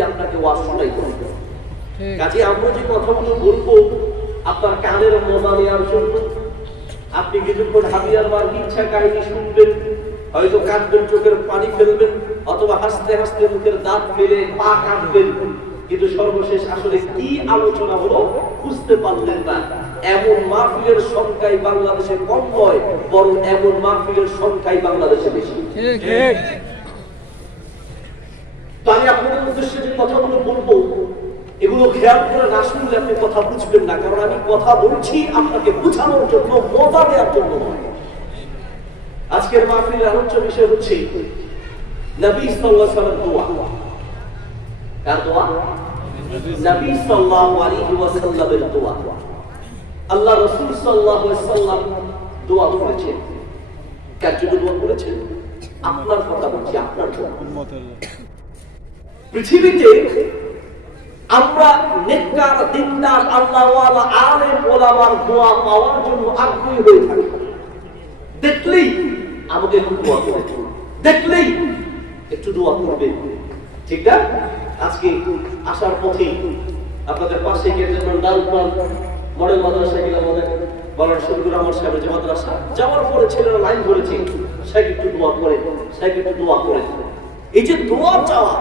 যে আপনাকে ওয়াজ শোনাইতে হবে। কাজে আমরা যে কথাগুলো বলবো আপনার কানের মজা নেওয়ার জন্য, আপনি কিছুক্ষণ হাবিয়ার মার ইচ্ছা কাহিনী শুনবেন, হয়তো কাঁদবেন, চোখের পানি ফেলবেন, অথবা হাসতে হাসতে মুখের দাঁত ফেলে পা কাঁদবেন, কিন্তু সর্বশেষ আসলে কি আলোচনা হলো বুঝতে পারলেন না। এমন মাহফিলের সংখ্যাই বাংলাদেশে কম নয়, বরং এমন মাহফিলের সংখ্যাই বাংলাদেশে বেশি। তো আমি আপনাদের উদ্দেশ্যে যে কথাগুলো বলবো এগুলো খেয়াল করে না শুনলে আপনি কথা বুঝবেন না, কারণ আমি কথা বলছি আপনাকে বুঝানোর জন্য, মজা দেওয়ার জন্য নয়। আজকের মাহফিলের আলোচ্য বিষয় হচ্ছে নবী সাল্লাল্লাহু আলাইহি ওয়াসাল্লামের দোয়া। কার দোয়া? নবী সাল্লাল্লাহু আলাইহি ওয়াসাল্লামের দোয়া। আল্লাহ রাসূল সাল্লাল্লাহু আলাইহি ওয়াসাল্লাম দোয়া করেছেন। কার জন্য দোয়া করেছেন? আপনার কথা বলছি, আপনার জন্য। পৃথিবীতে আমরা নেককার, দিনদার, আল্লাহওয়ালা, আলেম ওলামার দোয়া পাওয়ার জন্য আগ্রহী হয়ে থাকি। দেখলেই আমাকে একটু দোয়া করে, দেখলেই একটু দোয়া করবে, ঠিক না? আজকে আসার পথে আপনাদের পাশে মডেল মাদ্রাসা গেলাম, বলার শফিকুর রহমান সাহেবের যে মাদ্রাসা, যাওয়ার পরে ছেলেরা লাইন ধরেছে, সাহেব একটু দোয়া করে, সাহেব একটু দোয়া করে। এই যে দোয়া চাওয়া,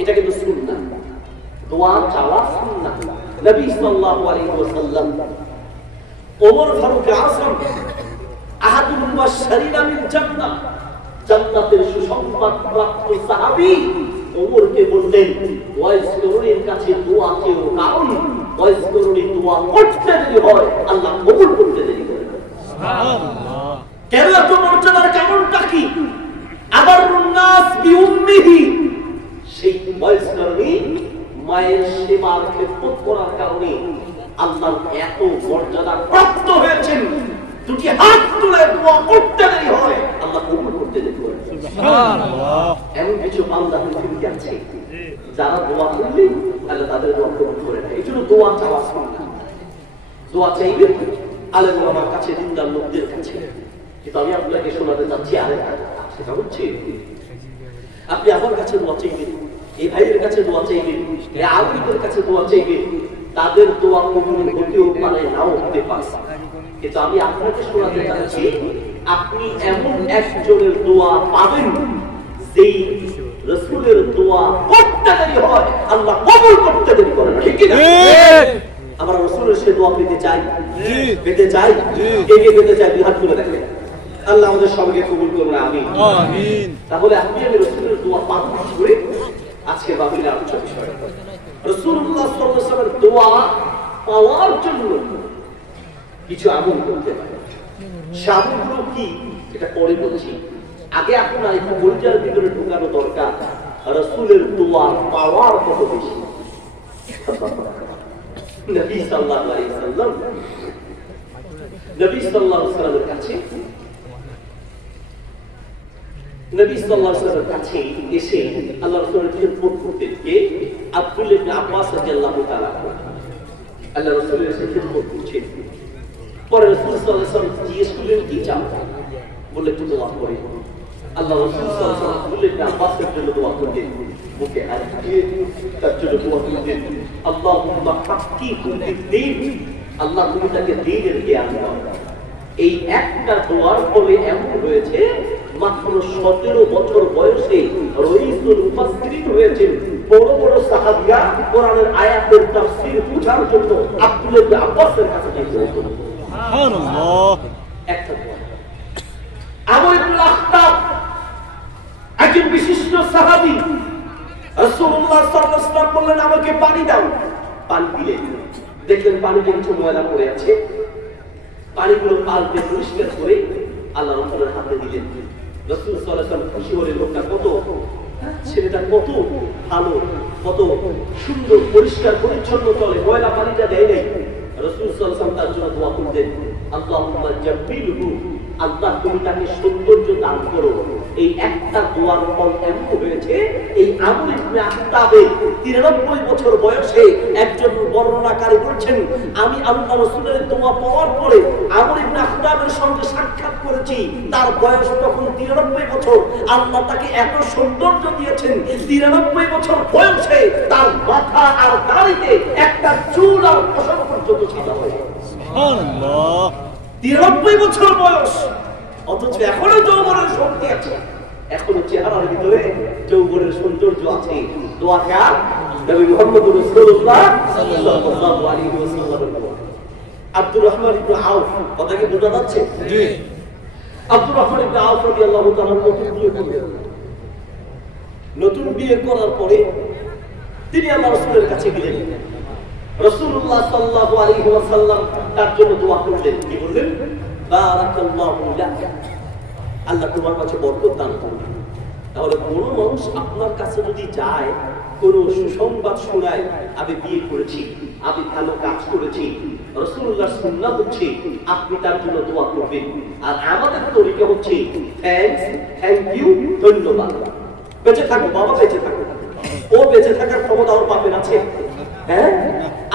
এটা কিন্তু সুন্নাহ। দোয়া চাওয়া সুন্নাহ। নবী সাল্লাল্লাহু আলাইহি ওয়াসাল্লাম ওমর ফারুক আযম আহাদুল মুবাশশিরিনা বিল জান্নাহ, জান্নাতের সুসংবাদ প্রাপ্ত সাহাবী ওমরকে বললেন, ওয়াইস করুণের কাছে দোয়া চেও, কারণ ওয়াইস করুণের দোয়া করতে দেরি হয়, আল্লাহ কবুল করতে দেরি করে। সুবহানাল্লাহ। কেন এত মর্যাদার কারণটা কি? আবারুন নাস বিউম্মিহি, সেই ওয়াইস করুণী মায়ের সেবার খেদমত করার কারণে আল্লাহ এত মর্যাদা প্রাপ্ত হয়েছেন। দুটি হাত তুলে দোয়া করতে দেরি হয়, আল্লাহ কবুল করতে দেরি করে। সুবহানাল্লাহ। এমন কিছু বান্দা পৃথিবীতে আছে যারা দোয়া করলে আল্লাহ তাদের দোয়া কবুল করে না। এই জন্য দোয়া চাওয়া সুন্নাহ। দোয়া চাইবে আলেম ওলামার কাছে, দিনদার লোকদের কাছে। কিন্তু আমি আপনাকে শোনাতে চাচ্ছি আরেকটা, সেটা হচ্ছে আপনি আমার কাছে দোয়া চাইবেন, এই ভাইয়ের কাছে দোয়া চাইবেন, এই আলেমদের কাছে দোয়া চাইবেন, তাদের দোয়া কবুল হতেও পারে, নাও হতে পারে। কিন্তু আমি আপনাকে শোনাতে চাচ্ছি আপনি এমন একজনের দোয়া পাবেন যেই রাসূলের দোয়া করতে দেরি হয়, আল্লাহ কবুল করতে দেরি করে না, ঠিক কি না? আমরা রাসূলের সে দোয়া পেতে চাই, পেতে চাই, কে কে পেতে চাই? হাত তুলে দেখেন। আল্লাহ আমাদের সবাইকে কবুল করুন, আমিন আমিন। তাহলে আপনি আমি রাসূলের দোয়া পাবো কি করে? আজকে বাবিলের আলোচনা বিষয় রাসূলুল্লাহ সাল্লাল্লাহু আলাইহি ওয়াসাল্লামের দোয়া পাওয়ার জন্য কিছু আমল করতে পারে। আমলগুলো কি এটা পরে বলছি, আগে আপনার একটু পরিচয়ের ভিতরে ঢোকানো দরকার রাসূলের দোয়া পাওয়ার কত বেশি। নবী সাল্লাল্লাহু আলাইহি ওয়াসাল্লাম, নবী সাল্লাল্লাহু আলাইহি ওয়াসাল্লামের কাছে, নবী সাল্লাল্লাহু আলাইহি ওয়াসাল্লামের কাছে এসে আল্লাহ রাসূলের খেদমত করতেন কে? আব্দুল্লাহ ইবনে আব্বাস রাদিয়াল্লাহু তাআলা। আল্লাহ রাসূলের এসে খেদমত করছেন। পরে রাসূল সাল্লাল্লাহু আলাইহি ওয়াসাল্লাম জিজ্ঞেস করলেন কি চাও? বলে একটু দোয়া করে। আল্লাহ রাসূল সাল্লাল্লাহু আলাইহি ওয়াসাল্লাম বললেন আব্বাসের জন্য দোয়া করতেন, মুখে হাত দিয়ে তার জন্য দোয়া করতেন, আল্লাহুম্মা হাক্কিকু ফিদ-দীন, আল্লাহ তুমি তাকে দ্বীনের জ্ঞান দাও। এই একটা দোয়ার ফলে এমন হয়েছে মাত্র 17 বছর বয়সে রাইসুল মুফাসসিরিন হয়েছেন। বড় বড় সাহাবীরা কোরআনের আয়াতের তাফসীর বুঝার জন্য আব্দুল্লাহ ইবনে আব্বাসের কাছে গিয়েছিলেন। সুবহানাল্লাহ। একটা দোয়া। আমর ইবনে আখতাব একজন বিশিষ্ট সাহাবী, রাসূলুল্লাহ সাল্লাল্লাহু আলাইহি ওয়াসাল্লাম বললেন আমাকে পানি দাও। পানি দিলেন, দেখলেন পানিতে কিছু ময়লা পড়ে আছে, পানিগুলো পাল্টে পরিষ্কার করে আল্লাহ রাসূলের হাতে দিলেন। রাসূল সাল্লাল্লাহু আলাইহি ওয়াসাল্লাম খুশি হলেন, লোকটা কত, ছেলেটা কত ভালো, কত সুন্দর, পরিষ্কার পরিচ্ছন্ন চলে, ময়লা পানিটা দেয় নাই। রাসূল সাল্লাল্লাহু আলাইহি ওয়াসাল্লাম তার জন্য দোয়া করতেন, আল্লাহুম্মা জাব্বিলহু আল্লাহ তুমি তাকে সৌন্দর্য দান করো। এই একটা দোয়ার ফল এমন হয়েছে, এই আমর ইবনে আখতাবের 93 বছর বয়সে একজন বর্ণনাকারী বলছেন, আমি আল্লাহ রাসূলের দোয়া পাওয়ার পরে আমর ইবনে আখতাবের সঙ্গে সাক্ষাৎ করেছি। তার বয়স তখন 93 বছর। আল্লাহ তাকে এত সৌন্দর্য দিয়েছেন, 93 বছর বয়সে তার মাথা আর দাড়িতে একটা চুল আর পশম পর্যন্ত সাদা হয়ে গেছে। সুবহানাল্লাহ, 93 বছর বয়স, অথচ এখনো যৌবনের শক্তি আছে, এখনো চেহারার ভিতরে যৌবনের সৌন্দর্য আছে। দোয়া কার? নবী মুহাম্মদ রাসূলুল্লাহ সাল্লাল্লাহু আলাইহি ওয়াসাল্লামের দোয়া। আব্দুর রহমান ইবনে আউফ, কথা কি বোঝা যাচ্ছে? জি। আব্দুর রহমান ইবনে আউফ রাদিয়াল্লাহু তাআলা নতুন বিয়ে করার পরে তিনি আল্লাহ রাসূলের কাছে গেলেন। রাসূলুল্লাহ সাল্লাল্লাহু আলাইহি ওয়াসাল্লাম তার জন্য দোয়া করলেন। কি বললেন? বারাকাল্লাহু লাক, আল্লাহ তোমার কাছে বরকত দান করুন। তাহলে কোনো মানুষ আপনার কাছে যদি যায়, কোনো সুসংবাদ শোনায়, আমি বিয়ে করেছি, আমি ভালো কাজ করেছি, রাসূলুল্লাহর সুন্নাত হচ্ছে আপনি তার জন্য দোয়া করবেন। আর আমাদের তরিকা হচ্ছে থ্যাঙ্কস, থ্যাংক ইউ, ধন্যবাদ। বেঁচে থাকো বাবা, বেঁচে থাকো। ও বেঁচে থাকার ক্ষমতা ওর বাপের আছে? হ্যাঁ,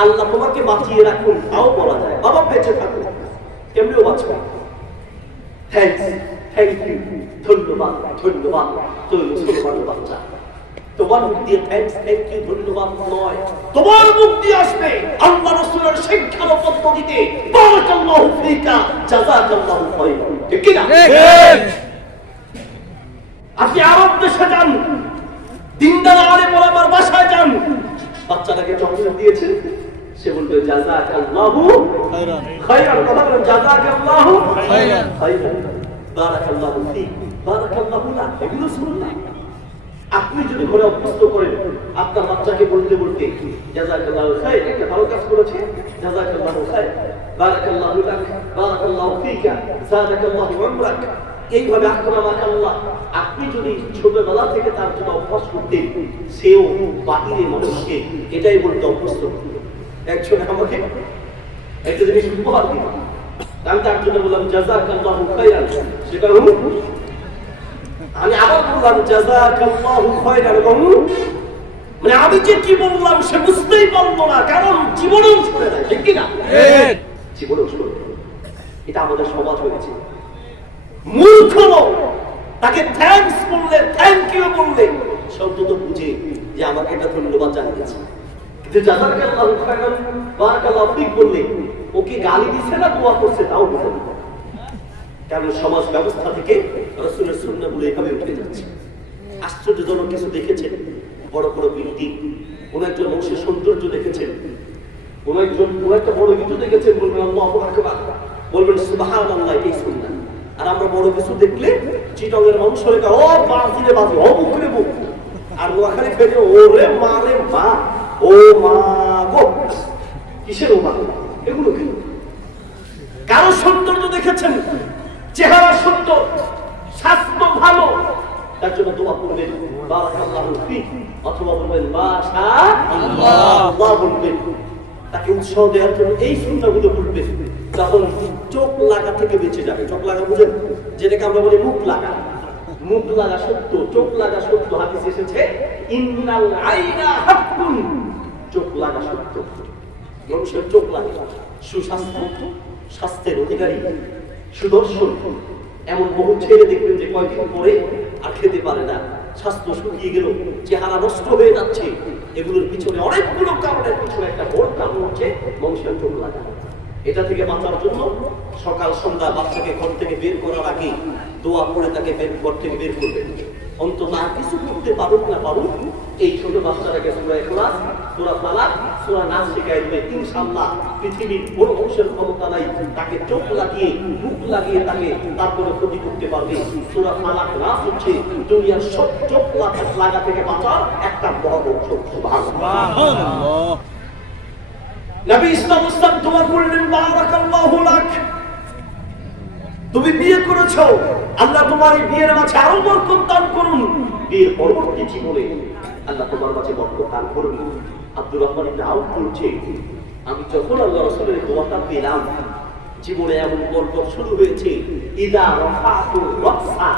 আল্লাহ তোমাকে বাঁচিয়ে রাখুন তাও বলা যায়। বাবা বেঁচে থাকো, কেমনিও বাঁচবে। থ্যাঙ্কস, থ্যাংক ইউ, ধন্যবাদ, ধন্যবাদ। তো মুসলমানের বাচ্চা, তোমার মুখ দিয়ে থ্যাঙ্কস, থ্যাংক ইউ, ধন্যবাদ নয়, তোমার মুখ দিয়ে আসবে আল্লাহ রাসূলের শিক্ষার পদ্ধতিতে বারাকাল্লাহু ফিকা, জাযাকাল্লাহু খায়রান। ঠিক কি না? আপনি আরব দেশে যান, দিনদার আলেম ওলামার বাসায় যান, বাচ্চাটাকে চকলেট দিয়েছেন, সে বলবে জাযাকাল্লাহু খায়রান। খায়রান, কথা বলেন, জাযাকাল্লাহু খায়রান, খায়রান, বারাকাল্লাহু ফিক, বারাকাল্লাহু লাক। এগুলো সুন্নাহ। আপনি যদি ঘরে অভ্যস্ত করেন আপনার বাচ্চাকে বলতে বলতে জাযাকাল্লাহু খায়র, একটা ভালো কাজ করেছে, জাযাকাল্লাহু খায়র, বারাকাল্লাহু লাক, বারাকাল্লাহু ফিকা, যাদাকাল্লাহু উমরাক, এইভাবে আল্লাহ আপনি যদি ছোটবেলা থেকে তার জন্য অভ্যাস করতেন, সেও বাহিরে মানুষকে এটাই বলতে অভ্যস্ত করত। একজন আমাকে একটা জিনিস উপহার দিল, আমি তার জন্য বললাম জাযাকাল্লাহু খায়রান, সেটা হলো আমি আবার বললাম জাযাকাল্লাহু খায়রান। মানে আমি যে কি বললাম সে বুঝতেই পারলো না, কারণ জীবনেও শুনে নাই। ঠিক কিনা? জীবনেও শুনে। এটা আমাদের সমাজ হয়েছে। মূর্খ লোক তাকে থ্যাঙ্কস বললে, থ্যাংক ইউ বললে শব্দ তো বুঝে যে আমাকে একটা ধন্যবাদ জানিয়েছে, কিন্তু জাযাকাল্লাহু খায়রান, বারাকাল্লাহু ফিক বললে ওকে গালি দিছে না দোয়া করছে তাও বুঝে না। কারণ সমাজ ব্যবস্থা থেকে রাসূলের সুন্নাহ বলে এভাবে উঠে যাচ্ছে। আশ্চর্যজনক কিছু দেখেছেন, বড় বড় বিল্ডিং, কোন একজন মানুষের সৌন্দর্য দেখেছেন, কোন একটা বড় কিছু দেখেছেন, বলবেন আল্লাহু আকবার, বলবেন সুবহানাল্লাহ, এটাই সুন্নাহ। আর আমরা বড় কিছু দেখলে চিটংয়ের মানুষ হয়ে ও বাজিরে বাজি, ও বুকরে বুক, আর ওখানে ফেলে ওরে মা রে মা, ও মা গো, কিসের ও মা? এগুলো কি? কারো সৌন্দর্য দেখেছেন, চেহারা সুন্দর, স্বাস্থ্য ভালো, তার জন্য দোয়া করবেন বারাকাল্লাহু ফিক, অথবা বলবেন মাশাআল্লাহ বলবেন। তাকে উৎসাহ দেওয়ার জন্য এই সুন্নাহগুলো বলবেন, তখন চোখ লাগা থেকে বেঁচে যাবে। চোখ লাগা বুঝেন, যেটাকে আমরা বলি মুখ লাগা। মুখ লাগা সত্য, চোখ লাগা সত্য। হাদিসে এসেছে ইন্নাল আইনা হাক্কুন, চোখ লাগা সত্য। মানুষের চোখ লাগে, সুস্বাস্থ্য, স্বাস্থ্যের অধিকারী, সুদর্শন। এমন বহু ছেলে দেখবেন যে কয়েকদিন পরে আর খেতে পারে না, স্বাস্থ্য শুকিয়ে গেল, চেহারা নষ্ট হয়ে যাচ্ছে। এগুলোর পিছনে অনেকগুলো কারণের পিছনে একটা বড় কারণ হচ্ছে মানুষের চোখ লাগা। এটা থেকে বাঁচার জন্য সকাল সন্ধ্যা বাচ্চাকে ঘর থেকে বের করার আগে দোয়া করে তাকে ঘর থেকে বের করবেন। অন্তত আর কিছু করতে পারুক না পারুক, এই ছোট বাচ্চাটাকে সূরা ইখলাস, সূরা ফালাক, সূরা নাস শিখাই দেবে। ইনশাআল্লাহ পৃথিবীর কোনো অংশের ক্ষমতা নাই তাকে চোখ লাগিয়ে, মুখ লাগিয়ে তাকে তারপরে ক্ষতি করতে পারবে। সূরা ফালাক, নাস হচ্ছে দুনিয়ার সব চোখ লাগা থেকে বাঁচার একটা বড় ঔষধ। সুবহানাল্লাহ। নবী ইসলাম দোয়া করলেন বারাকাল্লাহু লাক, তুমি বিয়ে করেছো, আল্লাহ তোমার এই বিয়ের মাঝে আরো বরকত দান করুন। বিয়ের পরবর্তী জীবনে আল্লাহ তোমার মাঝে বরকত দান করুন। আব্দুর রহমান ইবনে আউফ বলছে, আমি যখন আল্লাহ রাসূলের দোয়াটা পেলাম, জীবনে এমন গল্প শুরু হয়েছে, ইদা রাফাতু রাসা,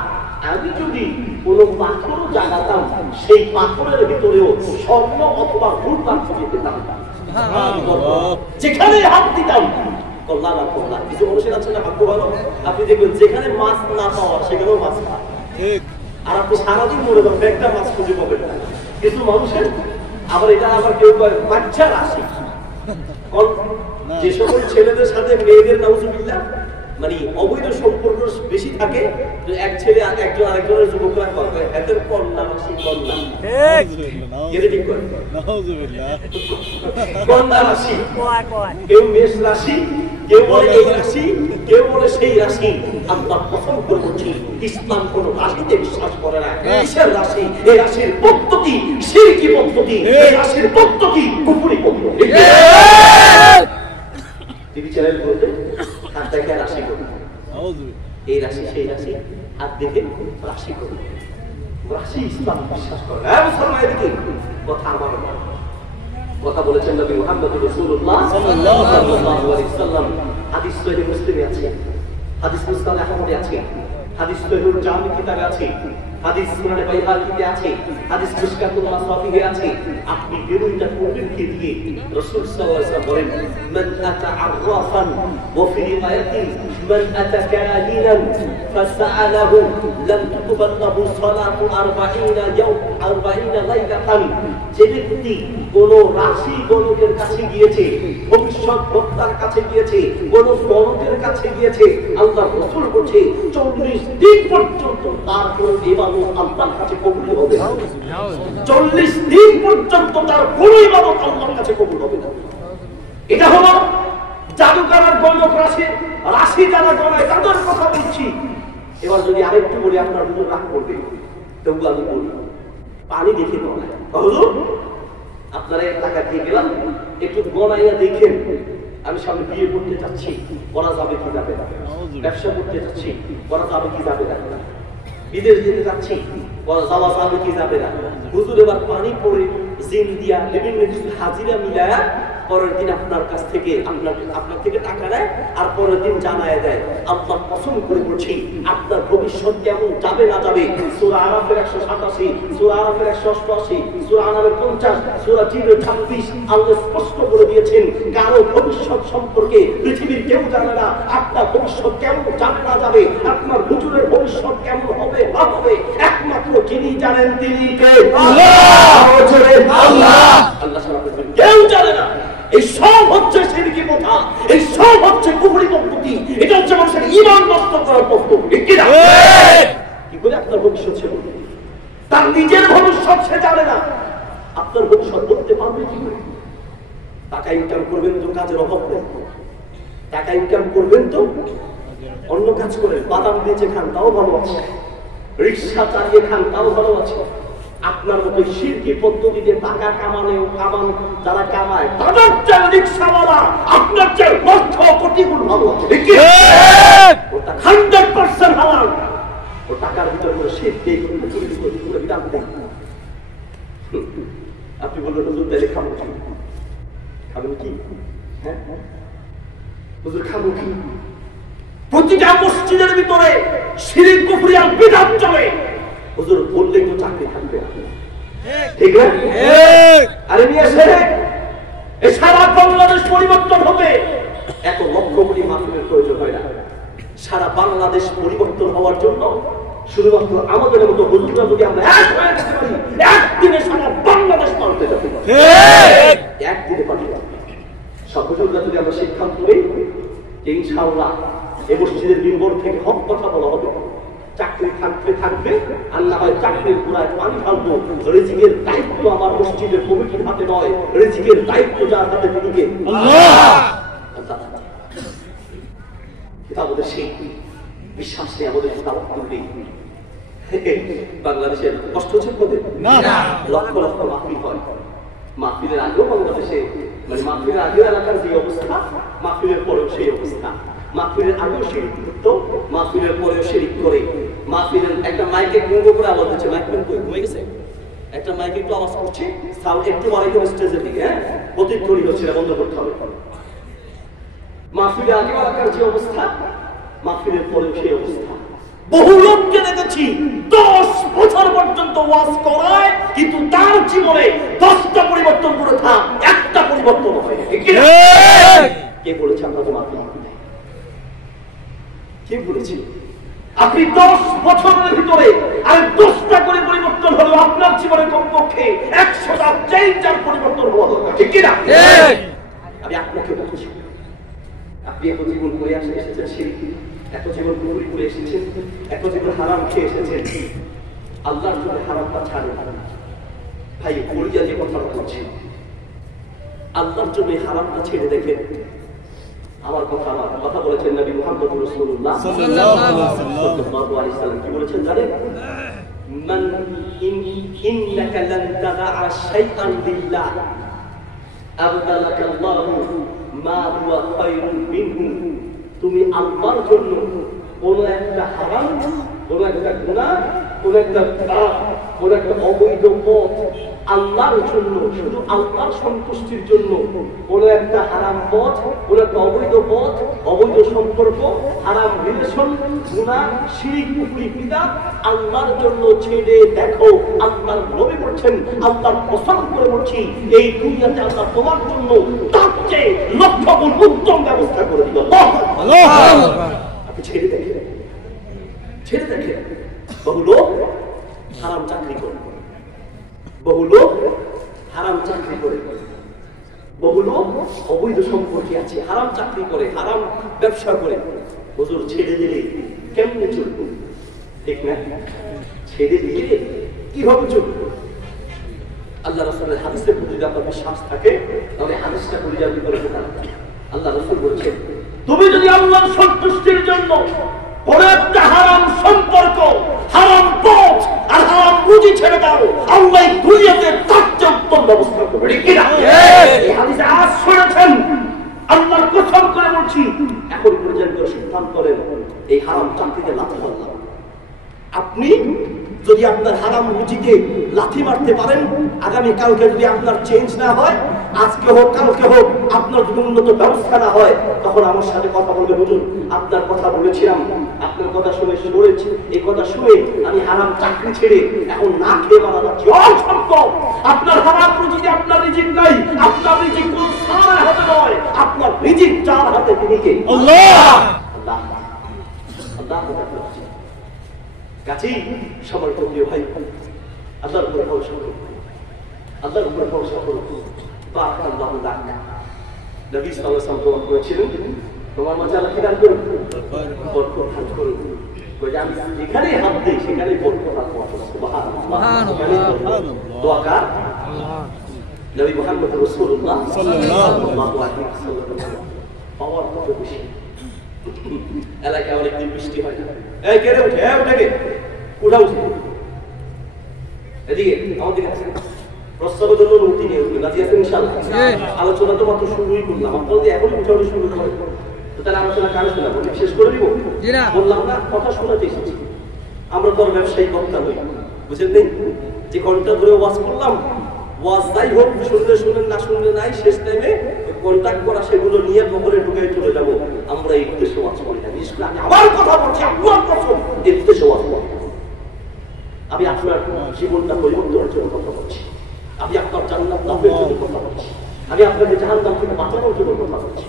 আমি যদি কোন পাথরও জাগাতাম, সেই পাথরের ভিতরেও স্বর্ণ অথবা মুক্তা খুঁজে পেতাম। যেখানে হাত দিতাম কল্যাণ আর কল্যাণ। কিছু মানুষের আছে না ভাগ্য ভালো, আপনি দেখবেন যেখানে মাছ না পাওয়া সেখানেও মাছ পায়, আর আপনি সারাদিন মরে যাবেন একটা মাছ খুঁজে পাবেন না। কিছু মানুষের আবার এটা আবার কেউ বাচ্চা রাশি, যে সকল ছেলেদের সাথে মেয়েদের নাউজুবিল্লাহ মানে অবৈধ সম্পর্ক বেশি থাকে, এক ছেলে একজন আরেকজনের যুবকরা করে এদের কন্যা রাশি, কন্যা ঠিক করে কন্যা রাশি, কেউ মেষ রাশি, কেউ বলে এই রাশি, কেউ বলে সেই রাশি। আমরা পছন্দ করছি ইসলাম কোন রাশিতে বিশ্বাস করে না। কিসের রাশি? এই রাশির পদ্ধতি শিরকি পদ্ধতি, এই রাশির পদ্ধতি কুফরি পদ্ধতি। টিভি চ্যানেল বলতে হাত দেখে রাশি করি, এই রাশি সেই রাশি, হাত দেখে রাশি করি। রাশি ইসলাম বিশ্বাস করে না। মুসলমান এদিকে কথা আমার কথা বলেছেন নবী মুহাম্মদ রাসূলুল্লাহ সাল্লাল্লাহু আলাইহি ওয়াসাল্লাম। হাদিস সহিহ মুসলিমে আছে, হাদিস মুসনাদ আহমদে আছে, হাদিস সহিহুল জামি কিতাবে আছে, হাদিস সুনানে বাইহাকিতে আছে, হাদিস মিশকাতুল মাসাবিহে আছে। আপনি বেরুনটা পড়বেন কি দিয়ে? রাসূল সাল্লাল্লাহু আলাইহি ওয়াসাল্লাম বলেন, মান আতা আররাফান ওয়া ফি রিওয়ায়াতিন মান আতা কাহিনান ফাসআলাহু লাম তুকবাল লাহু সালাতু 40 ইয়াওম 40 লাইলাতান। যে ব্যক্তি কোন রাশি গণকের কাছে গিয়েছে, ভবিষ্যৎ বক্তার কাছে গিয়েছে, কোন গণকের কাছে গিয়েছে, আল্লাহর রাসূল বলছে 40 দিন পর্যন্ত তার কোন ইবাদত আল্লাহর কাছে কবুল হবে না। 40 দিন পর্যন্ত তার কোন ইবাদত আল্লাহর কাছে কবুল হবে না। এটা হলো জাদুকরের গণক রাশি, রাশি যারা গণায় তাদের কথা বলছি। এবার যদি আরেকটু বলি আপনার হুজুর রাগ করবে, তবু আমি বলি পানি দেখে গণায়। হুজুর আপনারা টাকা দিয়ে গেলাম, একটু গণাইয়া দেখেন, আমি সামনে বিয়ে করতে চাচ্ছি, করা যাবে কি যাবে না, ব্যবসা করতে চাচ্ছি, করা যাবে কি যাবে না, বিদেশ যেতে চাচ্ছি, যাওয়া যাবে কি যাবে না। হুজুর এবার পানি পড়ে জিন দিয়া বিভিন্ন কিছু হাজিরা মিলায়া পরের দিন আপনার কাছ থেকে আপনার থেকে টাকা নেয়, আর পরের দিন জানায় দেয়। আল্লাহ কসম করে বলছি আপনার ভবিষ্যৎ কেমন যাবে না যাবে। সূরা আরাফের 187, সূরা আরাফের 188, সূরা আনামের 50, সূরা জিনের 26 আল্লাহ স্পষ্ট করে দিয়েছেন কারো ভবিষ্যৎ সম্পর্কে পৃথিবীর কেউ জানে না। আপনার ভবিষ্যৎ কেমন যাবে না যাবে, আপনার হুজুরের ভবিষ্যৎ কেমন হবে না হবে, একমাত্র যিনি জানেন তিনি কে? আল্লাহ। আল্লাহ আল্লাহ ছাড়া কেউ জানে না। এই সব হচ্ছে শিরকি কথা, এই সব হচ্ছে কুফরি পদ্ধতি, এটা হচ্ছে মানুষের ঈমান নষ্ট করার পদ্ধতি। ঠিক কি না? কি করে আপনার ভবিষ্যৎ সে বলবে? তার নিজের ভবিষ্যৎ সে জানে না, আপনার ভবিষ্যৎ বলতে পারবে কি করে? টাকা ইনকাম করবেন তো কাজের অভাব নেই, টাকা ইনকাম করবেন তো অন্য কাজ করে, বাদাম বেচে খান তাও ভালো আছে, রিক্সা চালিয়ে খান তাও ভালো আছে। আপনার মতো শিরকি পদ্ধতিতে টাকা কামান যারা কামায় তাদের চেয়ে রিক্সাওয়ালা আপনার চেয়ে লক্ষ কোটি গুণ ভালো আছে। ওটা 100% হালাল। ও টাকার ভিতরে করে শিরকি করে বিধান দেয়। আপনি বললেন হুজুর তাহলে খাবো কি? খাবেন কি? হ্যাঁ হুজুর খাবো কি? প্রতিটা মসজিদের ভিতরে শিরক কুফরি আর বিদআত চলে। হুজুর বললেই তো চাকরি থাকবে, ঠিক না? আরে নিয়ে এসে এই সারা বাংলাদেশ পরিবর্তন হবে। এত লক্ষ কোটি মাহফিলের প্রয়োজন হয় না। সারা বাংলাদেশ পরিবর্তন হওয়ার জন্য শুধুমাত্র আমাদের মতো হুজুররা যদি আমরা এক হয়ে যেতে পারি, একদিনে সারা বাংলাদেশ পাল্টে যাবে। একদিনে পাল্টে যাবে। সব হুজুররা যদি আমরা সিদ্ধান্ত নিই ইনশাআল্লাহ এই মসজিদের মিম্বর থেকে হক কথা বলা হবে। চাকরি থাকবে আর না হয় চাকরির পুরায় পানি ঢালবো। রিজিকের দায়িত্ব আমার মসজিদের কমিটির হাতে নয়, রিজিকের দায়িত্ব যার হাতে দিকে আমাদের সেই বিশ্বাস নেই, আমাদের নেই। বাংলাদেশের কষ্ট হচ্ছে লক্ষ লক্ষ মাহফিল হয়। মাহফিলের আগেও বাংলাদেশে মানে মাহফিলের আগের এলাকার যে অবস্থা, মাহফিলের পরেও সেই অবস্থা। মাহফিলের আগেও শিরিক করতো, মাহফিলের পরেও শিরিক করে। মাহফিলের একটা মাইকে গুঙ্গ করে আওয়াজ হচ্ছে, মাইক ঘুমিয়ে গেছে, একটা মাইকে একটু আওয়াজ করছে, সাউন্ড একটু বাড়াইতে হবে স্টেজের দিকে, হ্যাঁ প্রতিধ্বনি হচ্ছে, বন্ধ করতে হবে। মাহফিলে আগে আলাকার যে অবস্থা, মাহফিলের পরেও সেই অবস্থা। বহু লোককে দেখেছি 10 বছর পর্যন্ত ওয়াজ করায়, কিন্তু তার জীবনে 10টা পরিবর্তন করে থাক, একটা পরিবর্তন হয় না। কে বলেছে আপনাদের মাহফিল? কে বলেছে? আপনি 10 বছরের ভিতরে আর 10টা করে পরিবর্তন হলো, আপনার জীবনে কমপক্ষে 100টা চেঞ্জার পরিবর্তন হওয়া দরকার, ঠিক কিনা? আমি আপনাকে বলছি, আপনি এত জীবন করে এসেছেন শিরক, এত জীবন কুফরি করে এসেছেন, এত জীবন হারাম খেয়ে এসেছেন, আল্লাহর জন্য হারামটা ছাড়েন ভাই। কলিজা যে কথা বলছি, আল্লাহর জন্য হারামটা ছেড়ে দেখেন। আমার কথা বলেছেন নবী মুহাম্মদ রাসূলুল্লাহ সাল্লাল্লাহু আলাইহি ওয়াসাল্লাম। কি বলেছেন জানেন? মান ইন্নাকা লান তাদা শাইআন লিল্লাহ আবদালাকা আল্লাহু মা হুয়া খায়রুন মিনহু। তুমি আল্লাহর জন্য কোন একটা হারাম, কোন একটা গুনাহ, কোন একটা পাপ, কোন একটা অবৈধ পথ আল্লাহর জন্য, শুধু আল্লাহর সন্তুষ্টির জন্য কোন একটা হারাম পথ, কোন একটা অবৈধ পথ, অবৈধ সম্পর্ক, হারাম রিলেশন, গুনাহ, শিরক, কুফরি, বিদআত আল্লাহর জন্য ছেড়ে দেখো। আল্লাহর নবী বলেছেন, আল্লাহর কসম করে বলছি, এই দুনিয়াতে আল্লাহ তোমার জন্য তার চেয়ে লক্ষ গুণ উত্তম ব্যবস্থা করে দিল। আপনি ছেড়ে দেখেন, ছেড়ে দেখেন। বহু লোক হারাম চাকরি করে, বহু লোক হারাম চাকরি করে, বহু লোক অবৈধ সম্পর্কে আছে, হারাম চাকরি করে, হারাম ব্যবসা করে। হুজুর ছেড়ে দিলে কেমনে চলবে? ঠিক না? ছেড়ে দিলে কিভাবে চলবে? আল্লাহ রাসূলের হাদিসের প্রতি যদি আপনার বিশ্বাস থাকে, তাহলে হাদিসটা পরিজার ভিতরে ঢোকান। আল্লাহ রাসূল বলছেন, তুমি যদি আল্লাহর সন্তুষ্টির জন্য কোন একটা হারাম সম্পর্ক, হারাম পথ আর হারাম রুজি ছেড়ে দাও, আল্লাহ দুনিয়াতে তার চেয়ে উত্তম ব্যবস্থা করবে, ঠিক কিনা? এই হাদিসে আজ শুনেছেন, আল্লাহর কসম করে বলছি, এখন পর্যন্ত সিদ্ধান্ত করেন এই হারাম চাকরিতে লাথি মারলাম। আপনি যদি আপনার হারাম রুজিকে লাথি মারতে পারেন, আগামী কালকে যদি আপনার চেঞ্জ না হয়, আজকে হোক কালকে হোক, আপনার যদি উন্নত ব্যবস্থা না হয়, তখন আমার সাথে কথা বলবে, হুজুর আপনার কথা বলেছিলাম, আপনার কথা শুনে শুনেছি, এই কথা শুনে আমি হারাম চাকরি ছেড়ে এখন না খেয়ে মারা যাচ্ছি। অসম্ভব! আপনার হারাম রুজিতে আপনার রিজিক নাই, আপনার রিজিক কোন সার হাতে নয়, আপনার রিজিক যার হাতে তিনি কে? আল্লাহ। আল্লাহ আল্লাহ। কাছেই সবার প্রিয় ভাই, আল্লাহর উপরে ভরসা করুন, আল্লাহর উপরে ভরসা করুন। বারাকাল্লাহু লাক। নবী সাল্লাল্লাহু আলাইহি ওয়াসাল্লাম বলেছিলেন, তোমার মাঝে আল্লাহ কি দান করুন? বরকত দান করুন। কই আমি যেখানে হাত দেই সেখানেই বরকত আসবে। সুবহানাল্লাহ, সুবহানাল্লাহ। দোয়া কার? আল্লাহ। নবী মুহাম্মদ রাসূলুল্লাহ সাল্লাল্লাহু আলাইহি ওয়াসাল্লাম পাওয়ার কত বেশি। এলাকায় অনেকদিন বৃষ্টি হয় না, এই কেড়ে উঠে, উঠে গে উঠা উঠে এদিকে আমাদের কাছে প্রস্তাবের জন্য উঠি নিয়ে উঠবে রাজি আছেন ইনশাআল্লাহ। আলোচনা তো মাত্র শুরুই করলাম, আপনারা যদি এখন উঠানো শুরু করেন তো তাহলে আলোচনা কারো শোনাবো, শেষ করে দিব? বললাম না, কথা শোনাতে এসেছি। আমরা তো ব্যবসায়ী বক্তা নই, বুঝেন নেই যে ঘন্টা ধরে ওয়াজ করলাম, ওয়াজ যাই হোক, শুনলে শুনেন, না শুনলে নাই, শেষ টাইমে কন্ট্যাক্ট করা সেগুলো নিয়ে কবরে ঢুকে চলে যাবো। আমরা এই উদ্দেশ্যে ওয়াজ করি না। আমি আবার কথা বলছি, আল্লাহর কসম, এই উদ্দেশ্যে ওয়াজ করি। আমি আপনার জীবনটা পরিবর্তনের জন্য কথা বলছি, আমি আপনার জান্নাত লাভের জন্য কথা বলছি, আমি আপনাকে জাহান্নাম থেকে বাঁচানোর জন্য কথা বলছি,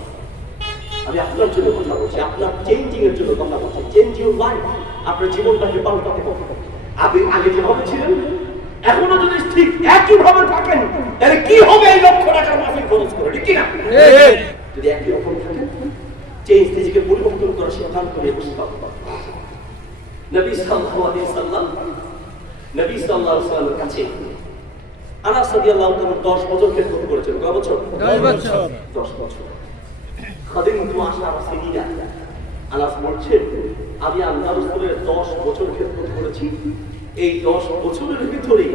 আমি আপনার জন্য কথা বলছি, আপনার চেঞ্জিং এর জন্য কথা বলছি। চেঞ্জ ইউর লাইফ, আপনার জীবনটাকে পাল্টাতে হবে। আপনি আগে যেভাবে ছিলেন এখনো যদি ঠিক একই ভাবে থাকেন, তাহলে কি হবে? এই লক্ষ টাকার মাফিক খরচ করে, ঠিক কিনা? যদি একই রকম থাকেন, চেঞ্জ, নিজেকে পরিবর্তন করার সিদ্ধান্ত নিয়ে বসতে হবে। নবী সাল্লাল্লাহু আলাইহি ওয়াসাল্লাম, নবী সাল্লাল্লাহু আলাইহি ওয়াসাল্লামের কাছে আনাস রাদিয়াল্লাহু তাআলা 10 বছর খেদমত করেছেন। কয় বছর? 10 বছর। 10 বছর। খাদিমতু আশারা সিনিনা। আনাস বলছেন, আমি আল্লাহর রাসূলের 10 বছর খেদমত করেছি। এই 10 বছরের ভিতরে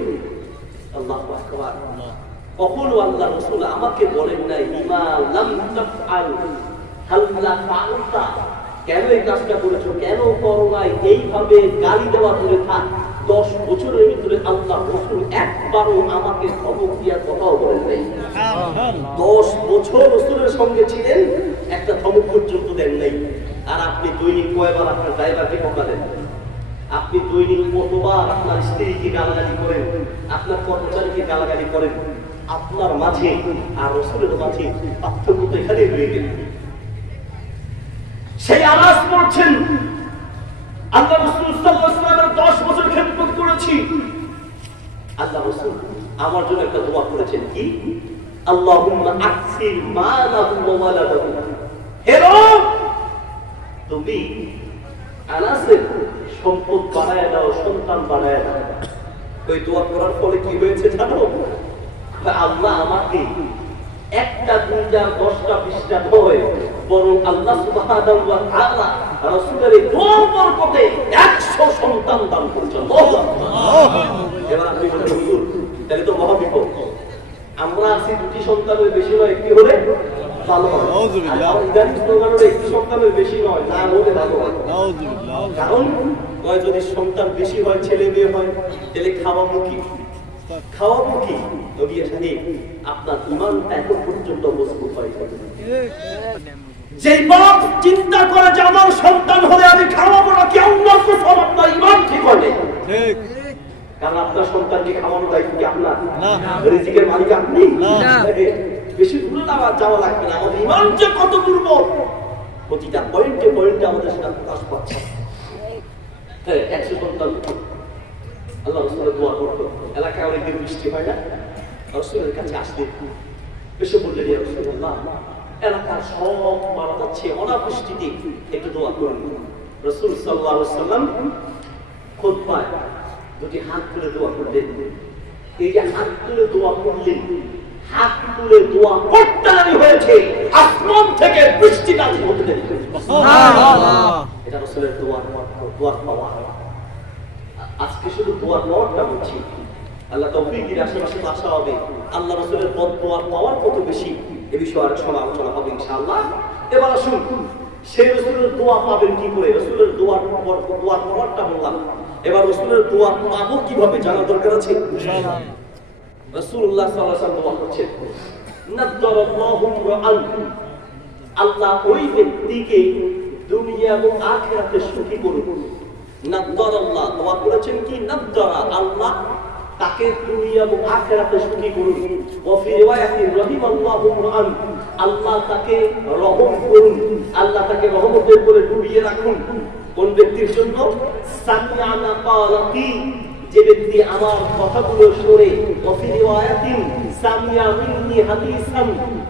আল্লাহু আকবার, কখনো আল্লাহর রাসূল আমাকে বলেন নাই ইমা লাম তাফআল হাল্লা ফাআলতা, কেন এই কাজটা করেছো, কেন করো নাই, এইভাবে গালি দেওয়া দূরে থাক। 10 বছরের ভিতরে আল্লাহর রাসূল একবারও আমাকে খবর দেওয়ার কথাও বলেন নাই। 10 বছর রাসূলের সঙ্গে ছিলেন, একটা ধমক পর্যন্ত দেন নাই। আর আপনি দৈনিক কয়বার আপনার ড্রাইভারকে বকালেন? আপনি দৈনিক কতবার আপনার স্ত্রীকে গালাগালি করেন, আপনার কর্মচারীকে গালাগালি করেন? আপনার মাঝে আর রাসূলের মাঝে পার্থক্য তো এখানে হয়ে গেল। সেই আওয়াজ পড়ছেন, আল্লাহ রাসূল সাল্লাল্লাহু আলাইহি ওয়াসাল্লামের 10 বছর খেদমত করেছি। আল্লাহ রাসূল আমার জন্য একটা দোয়া করেছেন, কি? আল্লাহুম্মা আকসির মালাহু ওয়া ওয়ালাদাহু। হে রব, তুমি আনাসের সম্পদ বাড়ায় দাও, সন্তান বাড়ায় দাও। ওই দোয়া করার ফলে কি হয়েছে জানো? আল্লাহ আমাকে একটা, দুইটা, 10টা, 20টা নয়, বরং আল্লাহ সুবহানাহু ওয়া তাআলা রাসূলের এই দোয়ার বরকতে 100 সন্তান দান করেছেন। এবার আপনি বলুন, হুজুর তাহলে তো মহা বিপদ। আমরা আছি 2টি সন্তানের বেশি নয়, একটি হলে ভালো হয়। নাউযুবিল্লাহ। ইদানিং স্লোগানের 1টি সন্তানের বেশি নয়, না হলে ভালো হয়। নাউযুবিল্লাহ। কারণ যদি সন্তান বেশি হয়, ছেলে মেয়ে হয়, তাহলে খাওয়াবো কি? নবী সাহেব, আপনার ঈমানটা এত পর্যন্ত মজবুত হয়। যেই বাপ চিন্তা করে যে আমার সন্তান হলে আমি খাওয়াবো না, কি আল্লাহর কসম আপনার ঈমান ঠিক হবে। ঠিক। কারণ আপনার সন্তানকে খাওয়ানোর দায়িত্ব কি আপনার? না। রিজিকের মালিক আপনি না। বেশি দূরে যাওয়া লাগবে না। আমাদের ঈমান যে কত দুর্বল, প্রতিটা পয়েন্টে পয়েন্টে আমাদের সেটা প্রকাশ পাচ্ছে। হ্যাঁ, 100 সন্তান। আল্লাহ রাসূলের দোয়া করতো, এলাকায় অনেকদিন বৃষ্টি হয় না, রাসূলের কাছে আসতে এসে বললেন, ইয়া রাসূলুল্লাহ, এলাকার সব মারা যাচ্ছে অনাবৃষ্টিতে, একটু দোয়া করুন। রাসূল সাল্লাল্লাহু আলাইহি ওয়াসাল্লাম খুতবায় 2টি হাত তুলে দোয়া করলেন। এই যে হাত তুলে দোয়া করলেন, হাত তুলে দোয়া করতে হয়েছে আসমান থেকে বৃষ্টি নাজিল হতে দেরি। সুবহানাল্লাহ। এটা রাসূলের দোয়ার পাওয়া। আজকে শুধু দোয়ার পাওয়ারটা বলছি, আল্লাহ তৌফিকের আশেপাশে আসা হবে। আল্লাহ রাসূলের দোয়ার পাওয়ার কত বেশি, এ বিষয়ে আরেক সময় আলোচনা হবে ইনশাআল্লাহ। এবার আসুন, সেই রাসূলের দোয়া পাবেন কি করে? রাসূলের দোয়ার পাওয়ারটা বললাম, এবার রাসূলের দোয়া পাবো কিভাবে জানা দরকার আছে ইনশাআল্লাহ। রাসূলুল্লাহ সাল্লাল্লাহু আলাইহি ওয়াসাল্লাম দোয়া করছেন, নাদ্দারাল্লাহু রাআন, আল্লাহ ওই ব্যক্তিকে দুনিয়া এবং আখিরাতে সুখী করুন। নাদ্দারাল্লাহ দোয়া করেছেন কি? নাদ্দারা, আল্লাহ তাকে দুনিয়া এবং আখিরাতে সুখী করুন। ওয়া ফি রিওয়ায়াতি রাহিমাল্লাহু রাআন, আল্লাহ তাকে রহম করুন, আল্লাহ তাকে রহমতের করে ডুবিয়ে রাখুন। কোন ব্যক্তির জন্য? সামিআনা কালাতি, যে ব্যক্তি আমার কথাগুলো শুনে, ওয়া ফি রিওয়ায়াতিন সামিআ মিন্নি হাদিসান,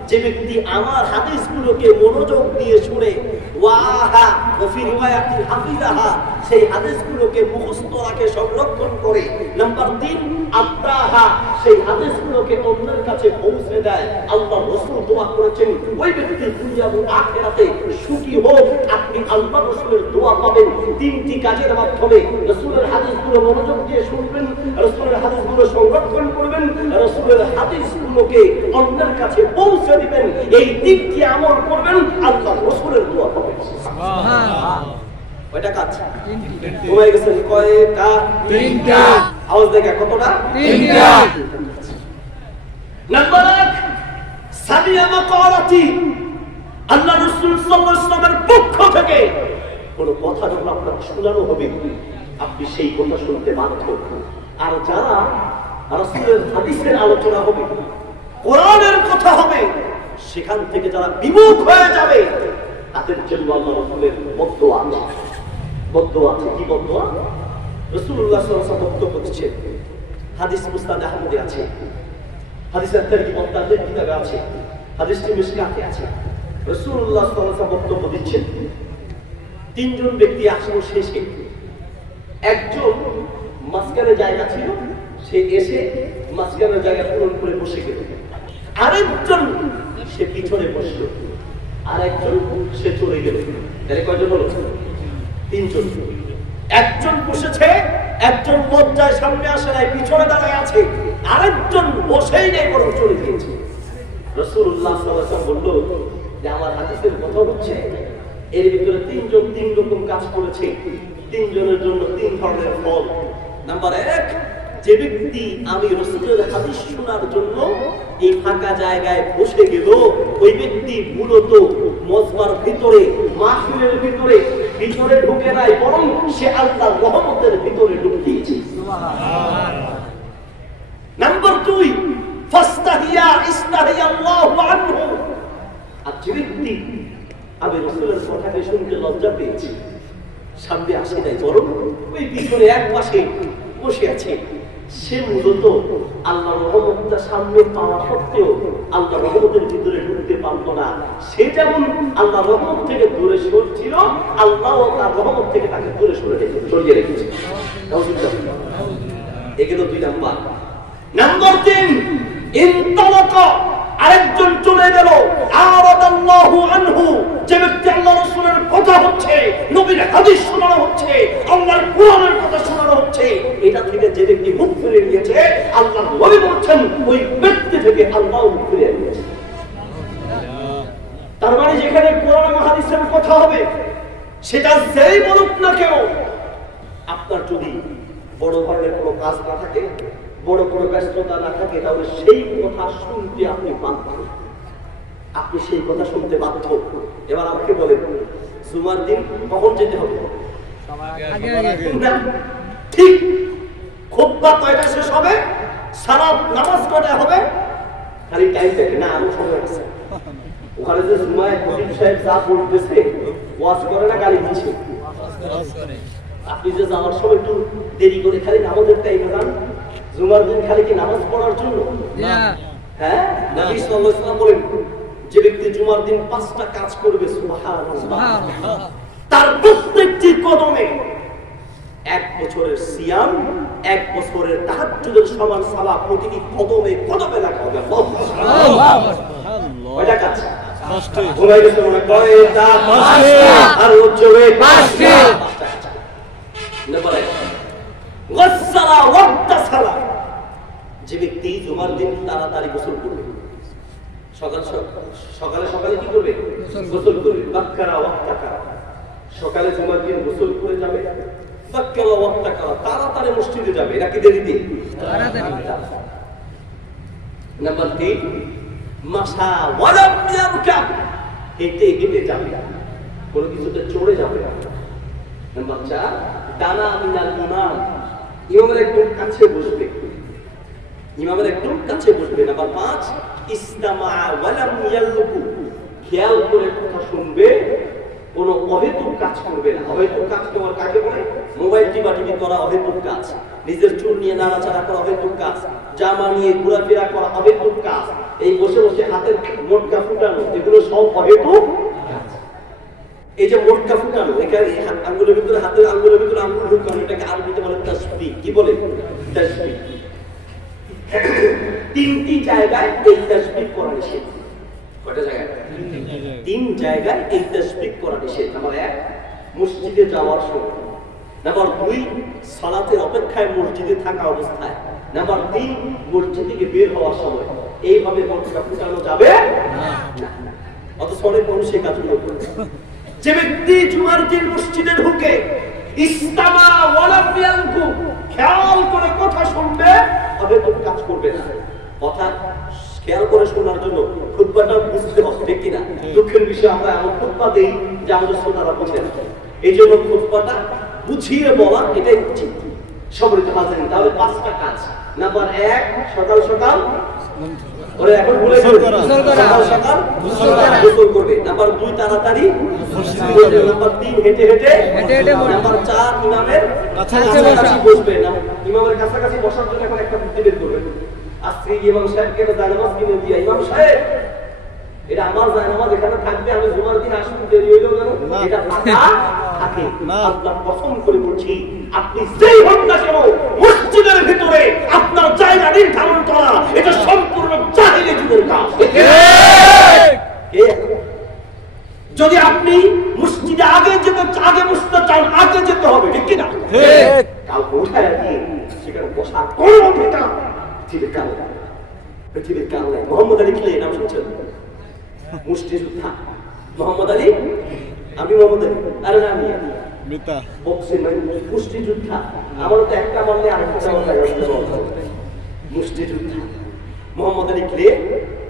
যে ব্যক্তি আমার হাদিসগুলোকে মনোযোগ দিয়ে শুনে, ওয়াহা ওয়া ফি রিওয়ায়াতিন হাফিজাহা, সেই হাদিসগুলোকে মুখস্থ রাখে, সংরক্ষণ করে। নাম্বার 3 আত্তাহা, সেই হাদিসগুলোকে অন্যের কাছে পৌঁছে দেয়। আল্লাহ রাসূল দোয়া করেছেন ওই ব্যক্তি দুনিয়া এবং আখিরাতে সুখী হোক। আপনি আল্লাহ রাসূলের দোয়া পাবেন 3টি কাজের মাধ্যমে। রাসূলের হাদিসগুলো মনোযোগ দিয়ে শুনবেন, রাসূলের হাদিসগুলো সংরক্ষণ করবেন, রাসূলের হাদিসগুলোকে অন্যের কাছে পৌঁছে দিবেন। এই 3টি আমল করবেন, আল্লাহ রাসূলের দোয়া পাবেন। সুবহানাল্লাহ। কয়টা কাজ? ঘুমাই গেছেন কয়টা? 3টা। আওয়াজ দেখা কতটা? 3টা। নাম্বার 1 সামিয়া মাকালাতি, আল্লাহ রাসূল সাল্লাল্লাহু আলাইহি ওয়াসাল্লামের পক্ষ থেকে কোন কথা যখন আপনাকে শোনানো হবে, আপনি সেই কথা শুনতে বাধ্য। আর যারা রাসূলের হাদিসের আলোচনা হবে, কোরআনের কথা হবে, সেখান থেকে যারা বিমুখ হয়ে যাবে, তাদের জন্য আল্লাহ রাসূলের বদদোয়া আছে। বদদোয়া আছে। কি বদদোয়া? রাসূলুল্লাহ সাল্লাল্লাহু আলাইহি ওয়াসাল্লাম বক্তব্য দিচ্ছেন, হাদিস মুসনাদ আহমদে আছে, হাদিসের তারকিব মুতাআদ্দিদ কিতাবে আছে, হাদিসটি মিশকাতে আছে। রাসূলুল্লাহ সাল্লাল্লাহু আলাইহি ওয়াসাল্লাম বক্তব্য দিচ্ছেন, 3জন ব্যক্তি আসলো শেষে। একজন মাঝখানে জায়গা ছিল, সে এসে মাঝখানে জায়গা পূরণ করে বসে গেল। আরেকজন সে পিছনে বসলো, আরেকজন সে চলে গেল। তাহলে কয়জন হলো? 3জন। একজন বসেছে, একজন লজ্জায় সামনে আসে নাই, পিছনে দাঁড়ায় আছে, আরেকজন বসেই নেই, বরং চলে গিয়েছে। রাসূলুল্লাহ সাল্লাল্লাহু আলাইহি ওয়াসাল্লাম বলল যে আমার হাদিসের কথা হচ্ছে, এর ভিতরে 3জন 3 রকম কাজ করেছে, 3জনের জন্য 3 ধরনের ফল। নাম্বার 1, যে ব্যক্তি আমি রাসূলের হাদিস শোনার জন্য এই ফাঁকা জায়গায় বসে গেল, ওই ব্যক্তি মূলত মজমার ভিতরে, মাহফিলের ভিতরে ঢুকে নাই, বরং সে আল্লাহর রহমতের ভিতরে ঢুকে গিয়েছে। সুবহানাল্লাহ। নাম্বার 2, ফাস্তাহিয়া ইস্তাহিয়া আল্লাহু আনহু। আর যে ব্যক্তি আমি রাসূলের কথাকে শুনতে লজ্জা পেয়েছি, সামনে আসে নাই, বরং ওই পিছনে এক পাশে বসে আছে, সে মূলত আল্লাহর রহমতটা সামনে পাওয়া সত্ত্বেও আল্লাহর রহমতের ভিতরে ঢুকতে পারত না। সে যেমন আল্লাহর রহমত থেকে দূরে সরছিল, আল্লাহ তার রহমত থেকে তাকে দূরে সরিয়ে রেখেছে। এগুলো 2 নাম্বার। নাম্বার 3, ইনতালাকা, আরেকজন চলে গেল, আরাদাল্লাহু আনহু, যে ব্যক্তি আল্লাহ রাসূলের কথা হচ্ছে, নবীর হাদিস শোনানো হচ্ছে, আল্লাহর কোরআনের কথা শোনানো হচ্ছে, এটা থেকে যে ব্যক্তি মুখ ফিরিয়ে নিয়েছে, আল্লাহর নবী বলছেন ওই ব্যক্তি থেকে আল্লাহ মুখ ফিরিয়ে নিয়েছে। তার মানে যেখানে কোরআন এবং হাদিসের কথা হবে, সেটা যেই বলুক না কেন, আপনার যদি বড় ধরনের কোনো কাজ না থাকে, বড় কোনো ব্যস্ততা না থাকে, তাহলে সেই কথা শুনতে আপনি বাধ্য, আপনি সেই কথা শুনতে বাধ্য। এবার আমাকে বলেন, জুমার দিন কখন যেতে হবে? ঠিক খুতবা কয়টা শেষ হবে, সালাত নামাজ কয়টা হবে, খালি টাইম দেখে না, আমি সময় আছে। ওখানে যে জুমায় খতিব সাহেব যা বলতেছে, ওয়াজ করে না গালি দিচ্ছে। আপনি যে যাওয়ার সময় একটু দেরি করে খালি নামাজের টাইমে যান, জুমার দিন খালি কি নামাজ পড়ার জন্য? হ্যাঁ, নবী সাল্লাল্লাহু আলাইহি ওয়াসাল্লাম বলেন, যে ব্যক্তি জুমার দিন 5টা কাজ করবে, সুবহানাল্লাহ, তার প্রত্যেকটি কদমে 1 বছরের সিয়াম, 1 বছরের তাহাজ্জুদের সমান সওয়াব প্রতিটি কদমে কদমে লেখা হবে। সুবহানাল্লাহ। কয়টা কাজ? 5টি। ঘুমাই গেছে মনে কয়টা? 5টি। আর উজ্জ্বলে 5টি। নাম্বার 1, ওয়াসসালা ওয়াক্তাসালা, যে ব্যক্তি জুমার দিন তাড়াতাড়ি গোসল করবে, সকালে কি করবে? গোসল করবে। বাক্কারা ওয়াক্তাকারা, সকালে জুমার দিন গোসল করে যাবে, বাক্কারা ওয়াক্তাকারা, তাড়াতাড়ি মসজিদে যাবে, এটা কি দেরিতে? তাড়াতাড়ি। নাম্বার 3, মাশা ওয়ালাম ইয়ারকাব, হেঁটে হেঁটে যাবে, কোনো কিছুতে চড়ে যাবে। নাম্বার 4, দানা মিনাল ইমাম, ইমামের একটু কাছে বসবে, ইমামের একটু কাছে বসবে। নাম্বার 5, ইসতামা ওয়ালাম ইয়ালকু, খেয়াল করে কথা শুনবে, কোনো অহেতুক কাজ করবে না। অহেতুক কাজ তোমার কাকে বলে? মোবাইল টিপাটিপি করা অহেতুক কাজ, নিজের চুল নিয়ে নাড়াচাড়া করা অহেতুক কাজ, জামা নিয়ে ঘোরাফেরা করা অহেতুক কাজ, এই বসে বসে হাতের মোটকা ফুটানো, এগুলো সব অহেতুক কাজ। এই যে মোটকা ফুটানো, এখানে আঙ্গুলের ভিতরে, হাতের আঙ্গুলের ভিতরে আঙ্গুল ঢুকানো, এটাকে আরবিতে বলে তাসবিহ। কি বলে? তাসবিহ। 3টি জায়গায় এই তাসবিহ করা নিষেধ। কয়টা জায়গায়? 3 জায়গায় এই তাসবিহ করা নিষেধ। নাম্বার 1, মসজিদে যাওয়ার সময়। নাম্বার 2, সালাতের অপেক্ষায় মসজিদে থাকা অবস্থায়। নাম্বার 3, মসজিদ থেকে বের হওয়ার সময়। এইভাবে মোটকা ফুটানো যাবে না। অথচ অনেক মানুষ এই কাজগুলো করে। যে ব্যক্তি জুমার দিন মসজিদে ঢুকে ইসতামা ওয়ালাম ইয়ালকু, খেয়াল করে কথা শুনবে, অহেতুক কাজ করবে না। কথা খেয়াল করে শোনার জন্য খুতবাটা বুঝতে হবে, ঠিক কিনা? দুঃখের বিষয় আমরা এমন খুতবা দেই যে আমাদের শ্রোতারা বুঝে না। এই জন্য খুতবাটা বুঝিয়ে বলা এটাই উচিত। সম্মানিত হাজিরিন, তাহলে 5টা কাজ। নাম্বার 1, সকাল সকাল ওরে এখন ভুলে গেল, সকাল সকাল গোসল করবে। নাম্বার 2, তাড়াতাড়ি মসজিদে যাবে। নাম্বার 3, হেঁটে হেঁটে। নাম্বার 4, ইমামের কাছাকাছি বসবে। ইমামের কাছাকাছি বসার জন্য এখন একটা বুদ্ধি বের করবে। আজকে ইমাম সাহেবকে জানামাজ কিনে দিয়া, ইমাম সাহেব এটা আমার জানামাজ এখানে থাকবে, আমি জুমার দিন আসুন দেরি হইলেও যেন এটা ফাঁকা থাকে। আল্লাহ কসম করে বলছি, আপনি যেই হোক না কেন, মসজিদের ভিতরে আপনার জায়গা নির্ধারণ করা এটা সম্পূর্ণ জাহিলি যুগের কাজ। যদি আপনি মসজিদে আগে বসতে চান, আগে যেতে হবে, ঠিক কিনা? কাউকে উঠায় দিয়ে সেখানে বসার কোনো অধিকার পৃথিবীর কারণে। মোহাম্মদ আলী খেলে নাম শুনছেন? মুষ্টিযোদ্ধা মোহাম্মদ আলী। আমি মোহাম্মদ আলী, আরে না, বক্সিং মানে মুষ্টিযোদ্ধা। আমারও তো একটা মারলে আরেকটা মুষ্টিযোদ্ধা। মোহাম্মদ আলী ক্লে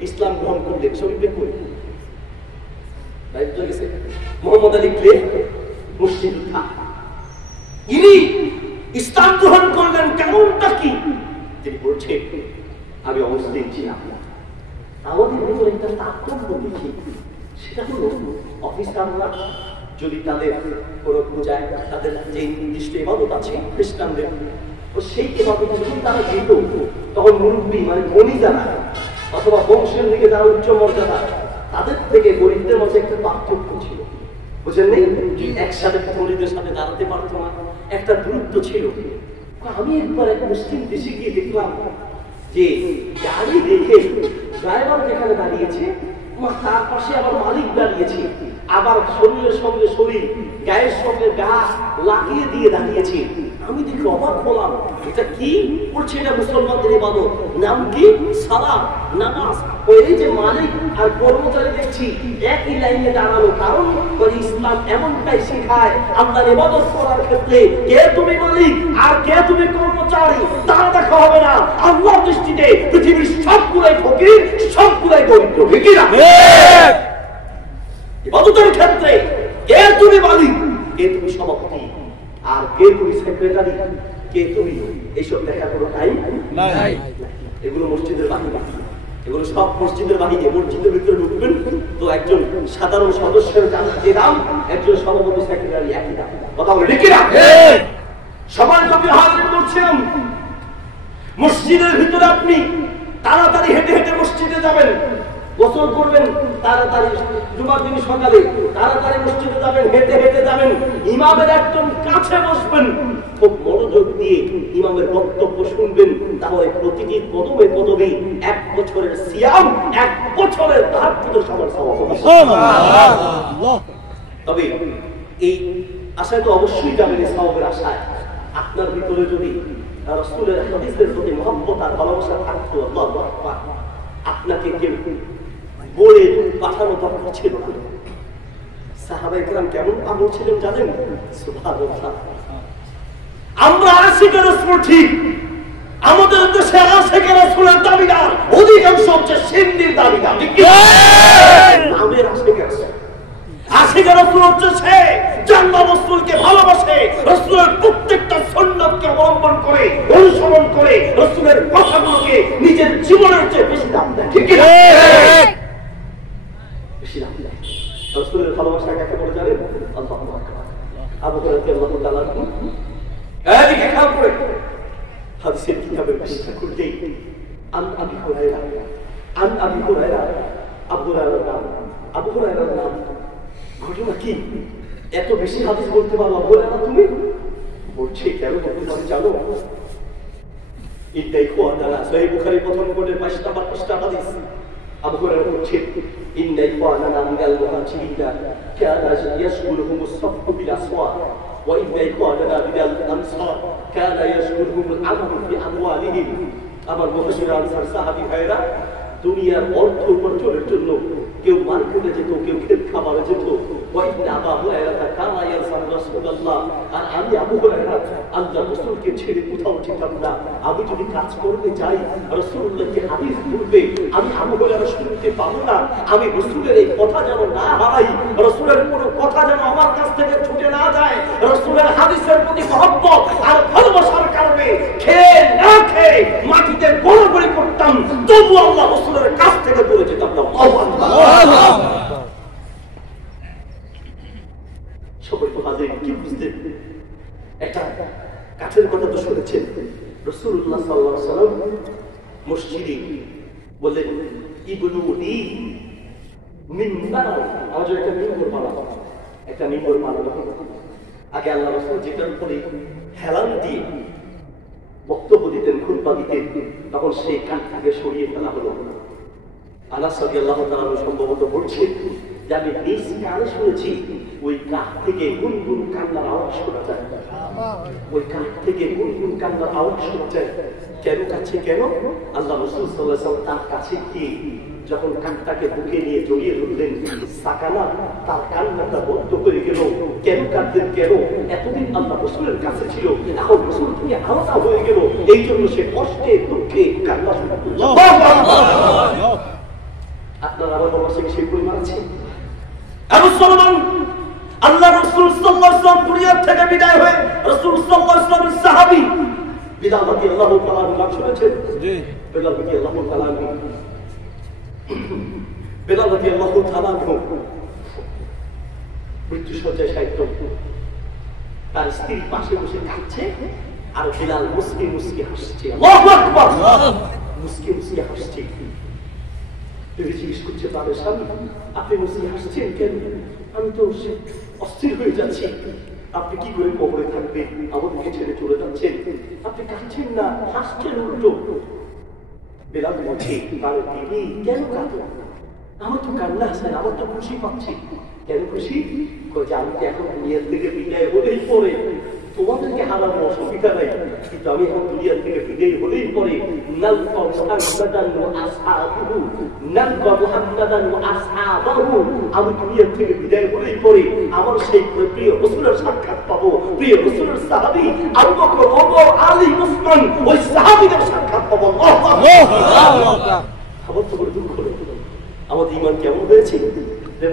ইসলাম গ্রহণ করলেন, শরীফে কই মোহাম্মদ আলী ক্লে মুষ্টিযোদ্ধা, ইনি ইসলাম গ্রহণ করলেন। কেমনটা কি তিনি বলছেন, আমি অবশ্যই ছিলাম। আমাদের ভিতরে একটা তাৎপর্য দেখি, সেটা হলো অফিসাররা যদি তাদের কোনো পূজায় তাদের যে নির্দিষ্ট ইবাদত আছে খ্রিস্টানদের, তো সেই ইবাদত যখন তারা যেত, তখন মুরব্বী মানে ধনী যারা অথবা বংশের দিকে যারা উচ্চ মর্যাদা, তাদের থেকে গরিবদের মধ্যে একটা পার্থক্য ছিল, বুঝলেন নেই? একসাথে ধনীদের সাথে দাঁড়াতে পারতো না, একটা দূরত্ব ছিল। আমি একবার এক মুসলিম দেশে গিয়ে দেখলাম যে গাড়ি দেখে ড্রাইভার যেখানে দাঁড়িয়েছে তার পাশে আবার মালিক দাঁড়িয়েছে, আবার শরীরের সঙ্গে শরীর, গায়ের সঙ্গে গা লাগিয়ে দিয়ে দাঁড়িয়েছে। আমি দেখে অবাক হলাম, এটা কি করছে? এটা মুসলমানদের ইবাদত, নাম কি? সালাত, নামাজ। এই যে মালিক আর কর্মচারী দেখছি একই লাইনে দাঁড়ানো, কারণ ইসলাম এমনটাই শেখায় আল্লাহর ইবাদত করার ক্ষেত্রে কে তুমি মালিক আর কে তুমি কর্মচারী তা দেখা হবে না। আল্লাহর দৃষ্টিতে পৃথিবীর সবগুলাই ফকির, সবগুলাই দরিদ্র, ঠিক না? ইবাদতের ক্ষেত্রে কে তুমি মালিক, কে তুমি সভাপতি, আর কে তুমি সেক্রেটারি, কে তুমি, এইসব দেখা কোনো টাইম নাই। এগুলো মসজিদের বাহিনী, এগুলো সব মসজিদের বাহিনী। মসজিদের ভিতরে ঢুকবেন তো একজন সাধারণ সদস্যের যে দাম, একজন সভাপতি সেক্রেটারি একই দাম। কথা বলে ঠিক না? সবাই যখন হাজির করছিলাম, মসজিদের ভিতরে আপনি তাড়াতাড়ি হেঁটে হেঁটে মসজিদে যাবেন, গোসল করবেন তাড়াতাড়ি, জুমার দিন সকালে তাড়াতাড়ি মসজিদে যাবেন, হেঁটে হেঁটে যাবেন, ইমামের একদম কাছে বসবেন, খুব মনোযোগ দিয়ে ইমামের বক্তব্য শুনবেন। তাহলে প্রতিটি কদমে কদমে 1 বছরের সিয়াম, 1 বছরের তাহাজ্জুদের সমান সওয়াব হবে। সুবহানাল্লাহ। তবে এই আশায় তো অবশ্যই যাবেন, এই সওয়াবের আশায়। আপনার ভিতরে যদি রাসূলের হাদিসের প্রতি মহব্বত আর ভালোবাসা থাকতো, আল্লাহু আকবার, আপনাকে কেউ বলে পাঠানো দরকার ছিল না। সাহাবায়ে কেরাম কেমন পাগল ছিলেন জানেন? সুবহানাল্লাহ। আমরা আশিকের রাসূল ঠিক, আমাদের দেশে আশিকের রাসূলের দাবিদার অধিকাংশ হচ্ছে সিন্নির দাবিদার, ঠিক কি? নামের আশিকের রাসূল, আশিকের রাসূল হচ্ছে সে জান্নাত রাসূলকে ভালোবাসে, রাসূলের প্রত্যেকটা সুন্নাতকে অবলম্বন করে, অনুসরণ করে, রাসূলের কথাগুলোকে নিজের জীবনের চেয়ে বেশি দাম দেয়, ঠিক কি? বেশি দাম দেয়। রাসূলের ভালোবাসা কাকে বলে জানেন? আল্লাহু আকবার। আবু হুরায়রা রাদিয়াল্লাহু তাআলা এদিকে খেয়াল করে হাদিসের কিতাবের পৃষ্ঠা খুলতেই আবু হুরায়রা আবু হুরায়রার নাম, ঘটনা কি? এত বেশি হাদিস বলতে পারো আবু হুরায়রা তুমি? বলছে কেন বলতে পারি জানো? এটাই খোয়াদারা সহিহ বুখারী প্রথম খণ্ডের 22 নম্বর পৃষ্ঠা হাদিস। আবু হুরায়রা বলছে ইন্না ইখওয়ানানা মিনাল মুহাজিরিনা কানা ইয়াশগুলুহুমুস সাফফু বিল আসওয়াক ওয়া ইন্না ইখওয়ানানা মিনাল আনসার কানা ইয়াশগুলুহুমুল আমালু ফি আমওয়ালিহিম। আমার মুহাজির আনসার সাহাবী ভাইরা দুনিয়ার অর্থ উপার্জনের জন্য কেউ মার্কেটে যেত, কেউ ক্ষেত খামারে যেত। আর আমি আবু হুরায়রা আল্লাহ রাসূলকে ছেড়ে কোথাও যেতাম না। আমি যদি কাজ করতে চাই, রাসূলুল্লাহকে হাদিস বলবে, আমি আবু হুরায়রা শুনতে পাবো না। আমি রাসূলের এই কথা যেন না হারাই, রাসূলের কোনো কথা যেন আমার কাছ থেকে ছুটে না যায়। রাসূলের হাদিসের প্রতি মহব্বত আর ভালোবাসার কারণে খেয়ে না খেয়ে মাটিতে গড়াগড়ি করতাম, তবু আল্লাহ রাসূলের কাছ থেকে দূরে যেতাম না। সবাই তো হাজির, কি বুঝতেন? একটা কাছের কথা তো শুনেছেন, রাসূলুল্লাহ সাল্লাল্লাহু আলাইহি ওয়াসাল্লাম মসজিদে বললেন ইবনুনি মিম্বার, আমাদের একটা মিম্বর বানাবো, একটা মিম্বর বানাবো। আগে আল্লাহ রাসূল যেটার উপরে হেলান দিয়ে বক্তব্য দিতেন, খুতবা দিতেন, তখন সেই কাঠটাকে সরিয়ে ফেলা হলো। আনাস রাদিয়াল্লাহু তাআলা সম্ভবত বলছেন যে আমি নিজ কানে শুনেছি ওই কাঠ থেকে গুনগুন কান্নার আওয়াজ শোনা যায়, ওই কাঠ থেকে গুনগুন কান্নার আওয়াজ শোনা যায়। কেন কাছে? কেন? আল্লাহ রাসূল সাল্লাল্লাহু আলাইহি ওয়াসাল্লাম তার কাছে গিয়ে যখন কাকটাকে বুকে নিয়ে জড়িয়ে ধরলেন, সাকানা তার কান্নাটা বন্ধ করে গেল। কেন কাঁদলেন, কেন? এতদিন আল্লাহ রাসূলের কাছে ছিল, এখন রাসূল থেকে আলাদা হয়ে গেল, এই জন্য সে কষ্টে দুঃখে কান্না শুরু করল। আপনার আমার বাবার সঙ্গে সেই পরিমাণ আছে? আবু সালমান আল্লাহ রাসূল সাল্লাল্লাহু আলাইহি ওয়াসাল্লাম দুনিয়া থেকে বিদায় হয়ে রাসূল সাল্লাল্লাহু আলাইহি ওয়াসাল্লামের সাহাবী বিলাল রাদিয়াল্লাহু তাআলা নাম শুনেছেন? জি, বিলাল রাদিয়াল্লাহু তাআলা, বিলাল রাদিয়াল্লাহু তাআলা মৃত্যু শয্যায় শায়িত, তার স্ত্রীর পাশে বসে কাঁদছে আর বিলাল মুস্কি মুস্কি হাসছে। আল্লাহু আকবার, মুস্কি মুস্কি হাসছে। তুমি জিজ্ঞেস করছে তাদের স্বামী, আপনি মুস্কি হাসছেন কেন? আমি তো অস্থির হয়ে যাচ্ছি, আপনি কি করে কবরে থাকবেন, আমাদেরকে ছেড়ে চলে যাচ্ছেন, আপনি কাঁদছেন না, হাসছেন উল্টো। বেলাল বলছে, তাহলে দিদি কেন কাঁদো? আমার তো কান্না আসে না, আমার তো খুশি পাচ্ছি। কেন খুশি? আমি তো এখন দুনিয়ার থেকে বিদায় হলেই পরে তোমাদেরকে হারানো অসুবিধা নাই, কিন্তু আমি এখন দুনিয়ার থেকে বিদায় হলেই পরে আমি দুনিয়ার থেকে বিদায় হলেই পরে আমার সেই প্রিয় রাসূলের সাক্ষাৎ পাবো, প্রিয় রাসূলের সাহাবী আবু বকর, ওমর, আলী, উসমান, ওই সাহাবীদের সাক্ষাৎ পাবো। খবর তো বড় দুঃখ হলো, আমাদের ঈমান কেমন হয়েছে?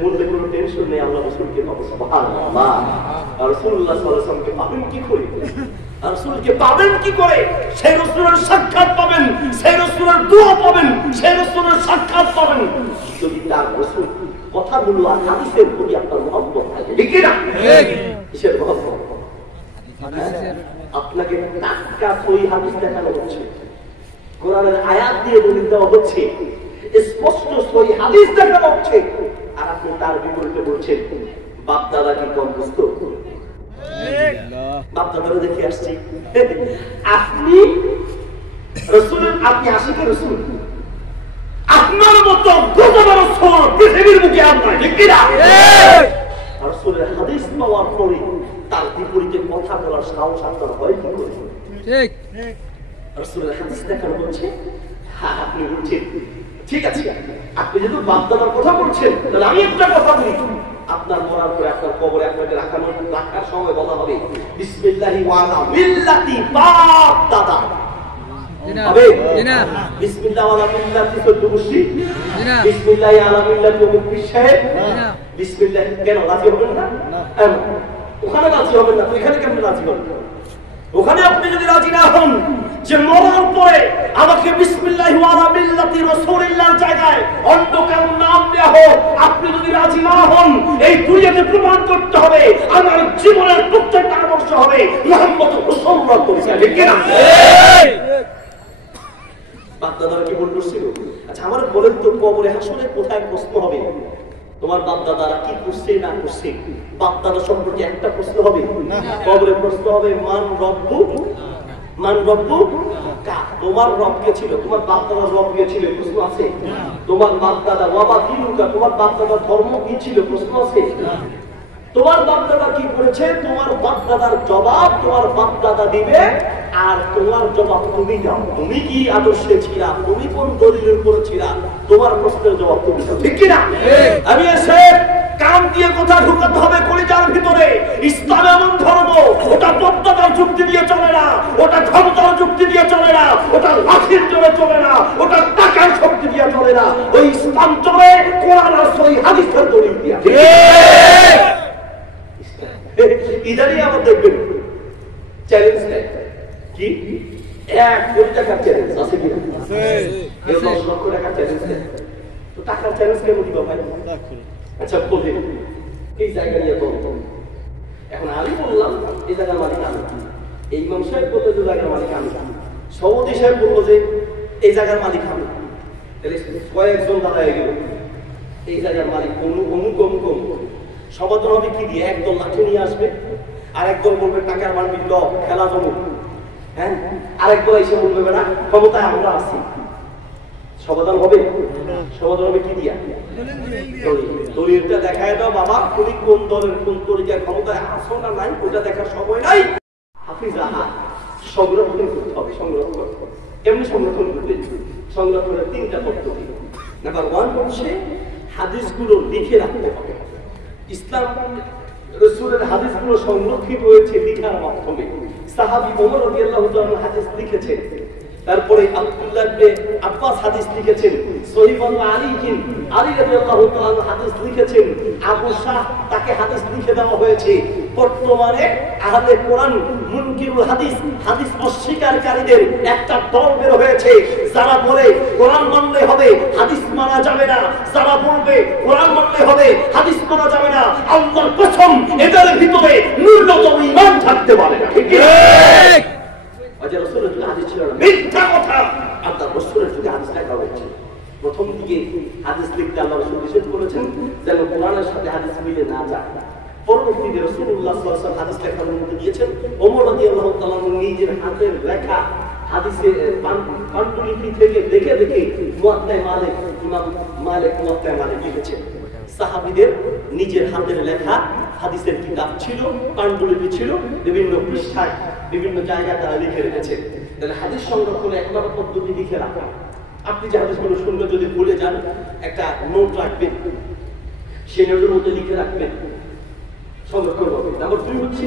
মনে কোনো টেনশন নেই, আল্লাহ রাসূলকে পাবো। সুবহানাল্লাহ। আর রাসূলুল্লাহ সাল্লাল্লাহু আলাইহি ওয়াসাল্লামকে পাবেন কি করে? আর রাসূলকে পাবেন কি করে? সেই রাসূলের সাক্ষাৎ পাবেন, সেই রাসূলের দোয়া পাবেন, সেই রাসূলের সাক্ষাৎ পাবেন যদি তার রাসূল কথাগুলো আর হাদিসের প্রতি আপনার মহব্বত থাকে। ঠিক না? ঠিক। কিসের মহব্বত? আপনাকে টাটকা সই হাদিস দেখানো হচ্ছে, কোরআনের আয়াত দিয়ে দলিল দেওয়া হচ্ছে, স্পষ্ট সই হাদিস দেখানো হচ্ছে, আর আপনি তার বিপরীতে বলছেন বাপ দাদা কি কম বুঝতো? বাপ দাদারা দেখে আসছি। আপনি রাসূলের, আপনি আশিকে রাসূল, আপনার মতো কত বড় সোর পৃথিবীর মুখে আর নাই। ঠিক কি না? রাসূলের হাদিস পাওয়ার পরে তার বিপরীতে কথা বলার সাহস আপনার হয় কি করে? ঠিক। রাসূলের হাদিস দেখানো হচ্ছে, হ্যাঁ আপনি বলছেন ঠিক আছে, আপনি যেহেতু বাপ দাদার কথা বলছেন, তাহলে আমি একটা কথা বলি, আপনার মরার পরে আপনার কবরে আপনাকে রাখার সময় বলা হবে বিসমিল্লাহি ওয়া আলা মিল্লাতি বাপ দাদা। হবে না? বিসমিল্লাহ ওয়া আলা মিল্লাতি সদ্দুবুশি, বিসমিল্লাহি আলা মিল্লাতি মুকবিশ সাহেব, বিসমিল্লাহ কেন রাজি হবেন না? ওখানে রাজি হবেন না, তো এখানে কেমন রাজি হবেন? ওখানে আপনি যদি রাজি না হন যে মরার পরে আমাকে বিসমিল্লাহি ওয়া আলা মিল্লাতি রাসূলিল্লাহর জায়গায় অন্য কারো নাম দেয়া হোক, আপনি যদি রাজি না হন, এই দুনিয়াতে প্রমাণ করতে হবে আমার জীবনের প্রত্যেকটা আদর্শ হবে মুহাম্মদ রাসূলুল্লাহ করেছেন। ঠিক না? বাপ দাদারা কি বলছিল? আচ্ছা আমার বলেন তো, কবরে হাসরে কোথায় প্রশ্ন হবে তোমার বাপ দাদারা কি করছে না করছে? বাপ দাদা সম্পর্কে একটা প্রশ্ন হবে? কবরে প্রশ্ন হবে মান রব্বু, মান রব্বু কা, তোমার রব কে ছিল? তোমার বাপ দাদার রব কে ছিল? প্রশ্ন আছে। তোমার বাপ দাদা ওয়াবা দিনুকা, তোমার বাপ দাদার ধর্ম কি ছিল? প্রশ্ন আছে। তোমার বাপ দাদা কি করেছে? তোমার বাপ দাদার জবাব তোমার বাপ দাদা দিবে, আর তোমার জবাব তুমি দাও। তুমি কি আদর্শে ছিলা, তুমি কোন দলিলের উপরে ছিলা, তোমার প্রশ্নের জবাব তুমি দাও। ঠিক কি না? আমি এসে কান দিয়ে কথা ঢুকাতে হবে কলিজার ভিতরে। ইসলাম এমন ধর্ম, ওটা বক্তব্যের যুক্তি দিয়ে চলে না, ওটা ক্ষমতার যুক্তি দিয়ে চলে না, ওটা লাঠির জোরে চলে না, ওটা টাকার শক্তি দিয়ে চলে না। ওই ইসলাম চলে কোরআন আর সহিহ হাদিসের দলিল দিয়ে। ইদানি আমার দেখবেন চ্যালেঞ্জ নেয় কি, 1 কোটি টাকার চ্যালেঞ্জ আছে কিনা? 10 লক্ষ টাকার চ্যালেঞ্জ নেয়। তো টাকার চ্যালেঞ্জ কেন দিবা ভাই? আচ্ছা বলে এই জায়গা নিয়ে তো এখন আমি বললাম এই জায়গার মালিক আমি, এই ইমাম সাহেব বলতে যে জায়গার মালিক আমি, সভাপতি সাহেব বলবো যে এই জায়গার মালিক আমি, তাহলে কয়েকজন দাদা এগিয়ে এই জায়গার মালিক অমুক অমুক অমুক অমুক। সমাধান হবে কি দিয়ে? একদল লাঠি নিয়ে আসবে, আর একদল বলবে টাকার মারপিট দাও, খেলা জমুক, হ্যাঁ, আরেকদল এসে বলবে না ক্ষমতায় আমরা আছি। সমাধান হবে? সমাধান হবে কি দিয়া? দলিলটা দেখায় দাও বাবা, তুমি কোন দলের কোন তরিকার ক্ষমতায় আসো না নাই ওটা দেখার সময় নাই। হাফিজ আহা সংরক্ষণ করতে হবে, সংরক্ষণ। কেমনি সংরক্ষণ করবে? সংরক্ষণের 3টা পদ্ধতি। নাম্বার 1 হচ্ছে হাদিসগুলো লিখে রাখতে হবে। ইসলাম রাসূলের হাদিসগুলো সংরক্ষিত হয়েছে লিখার মাধ্যমে। সাহাবী ওমর রাদিয়াল্লাহু তাআলা হাদিস লিখেছেন, তারপরে আব্দুল্লাহ ইবনে আব্বাস হাদিস লিখেছেন, সহিহ আলী রাদিয়াল্লাহু তাআলা হাদিস লিখেছেন, আবু শাহ তাকে হাদিস লিখে দেওয়া হয়েছে। বর্তমানে আহলে কোরআন মুনকিরুল হাদিস, হাদিস অস্বীকারীদের একটা দল বের হয়েছে, যারা বলে কোরআন মানলে হবে, হাদিস মানা যাবে না। যারা বলবে কোরআন মানলে হবে, হাদিস মানা যাবে না, আল্লাহর কসম এদের ভিতরে ন্যূনতম ঈমান থাকতে পারে না। ঠিক ঠিক। আজ রাসূলের যুগে হাদিস ছিল না, মিথ্যা কথা। আল্লাহর রাসূলের যুগে হাদিস লেখা হয়েছে। প্রথম দিকে হাদিস লিখতে আল্লাহ রাসূল নিষেধ করেছেন যেন কোরআনের সাথে হাদিস মিলে না যায়। পরবর্তীতে রাসূলুল্লাহ সাল্লাল্লাহু আলাইহি ওয়াসাল্লাম হাদিস লেখার অনুমতি দিয়েছেন। ওমর রাদিয়াল্লাহু তাআলা নিজের হাতের লেখা হাদিসে পান্ডুলিপি থেকে দেখে দেখে মুয়াত্তা মালিক, ইমাম মালিক মুয়াত্তা মালিক লিখেছেন। সাহাবীদের নিজের হাতের লেখা হাদিসের কিতাব ছিল, পান্ডুলিপি ছিল, বিভিন্ন পৃষ্ঠায় বিভিন্ন জায়গায় তারা লিখে রেখেছেন। তাহলে হাদিস সংরক্ষণের এক নম্বর পদ্ধতি লিখে রাখা। আপনি যে হাদিসগুলো শুনলে যদি ভুলে যান, একটা নোট রাখবেন, সেই নোটের মধ্যে লিখে রাখবেন, সংরক্ষণ হবে। নাম্বার 2 হচ্ছে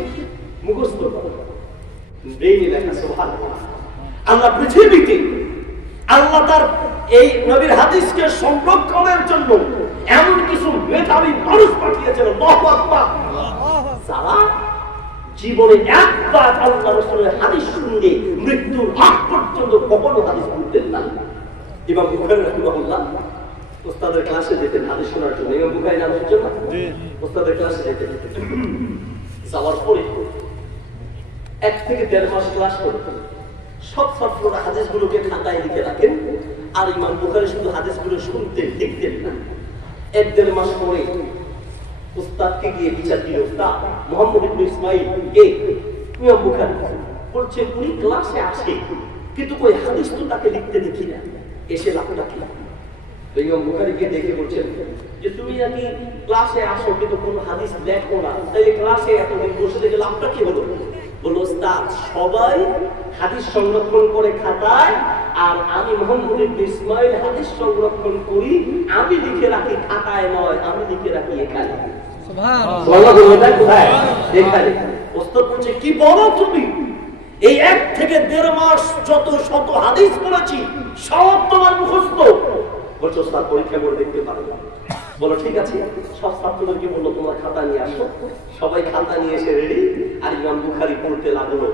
মুখস্থ করা, ব্রেইনে লেখা। সুবহানাল্লাহ। আল্লাহ পৃথিবীতে আল্লাহ তার এই নবীর হাদিসকে সংরক্ষণের জন্য এমন কিছু মেধাবী মানুষ পাঠিয়েছেন, আল্লাহু আকবার, যারা জীবনে একবার আল্লাহ রাসূলের হাদিস শুনে মৃত্যুর আগ পর্যন্ত কখনো হাদিস ভুলতেন না। ইমাম বুখারী রাহিমাহুল্লাহ ওস্তাদের ক্লাসে যেতেন হাদিস শোনার জন্য। ইমাম বুখারী নাম শুনছেন না? ওস্তাদের ক্লাসে যেতেন। যাওয়ার পরে 1 থেকে 1.5 মাস ক্লাস করতেন। সব ছাত্ররা হাদিসগুলোকে খাতায় লিখে রাখেন, আর ইমাম বুখারী শুধু হাদিসগুলো শুনতেন, লিখতেন না। 1-1.5 মাস পরে উস্তাদকে গিয়ে বিচার দিল, উস্তাদ মুহাম্মদ ইবনে ইসমাঈল কে? ইমাম বুখারী। বলছে উনি ক্লাসে আসে কিন্তু কই হাদিস তো তাকে লিখতে দেখি না, এসে লাভটা কি? তো ইমাম বুখারীকে দেখে বলছেন যে তুমি নাকি ক্লাসে আসো কিন্তু কোনো হাদিস লেখো না, তাহলে ক্লাসে এতদিন বসে থেকে লাভটা কি হলো? বলল উস্তাদ সবাই হাদিস সংরক্ষণ করে খাতায়, আর আমি মুহাম্মদ ইবনে ইসমাঈল হাদিস সংরক্ষণ করি, আমি লিখে রাখি খাতায় নয়, আমি লিখে রাখি এখানে। সুবহানাল্লাহ। কোথায়? এখানে। ওস্তাদ বলছে কি বলো তুমি? এই 1 থেকে 1.5 মাস যত শত হাদিস পড়েছি সব তোমার মুখস্থ? বলছো ওস্তাদ পরীক্ষা করে দেখতে পারো। বলো ঠিক আছে। সব ছাত্রদেরকে বললো তোমরা খাতা নিয়ে আসো। সবাই খাতা নিয়ে এসে রেডি, আর ইমাম বুখারী পড়তে লাগলো।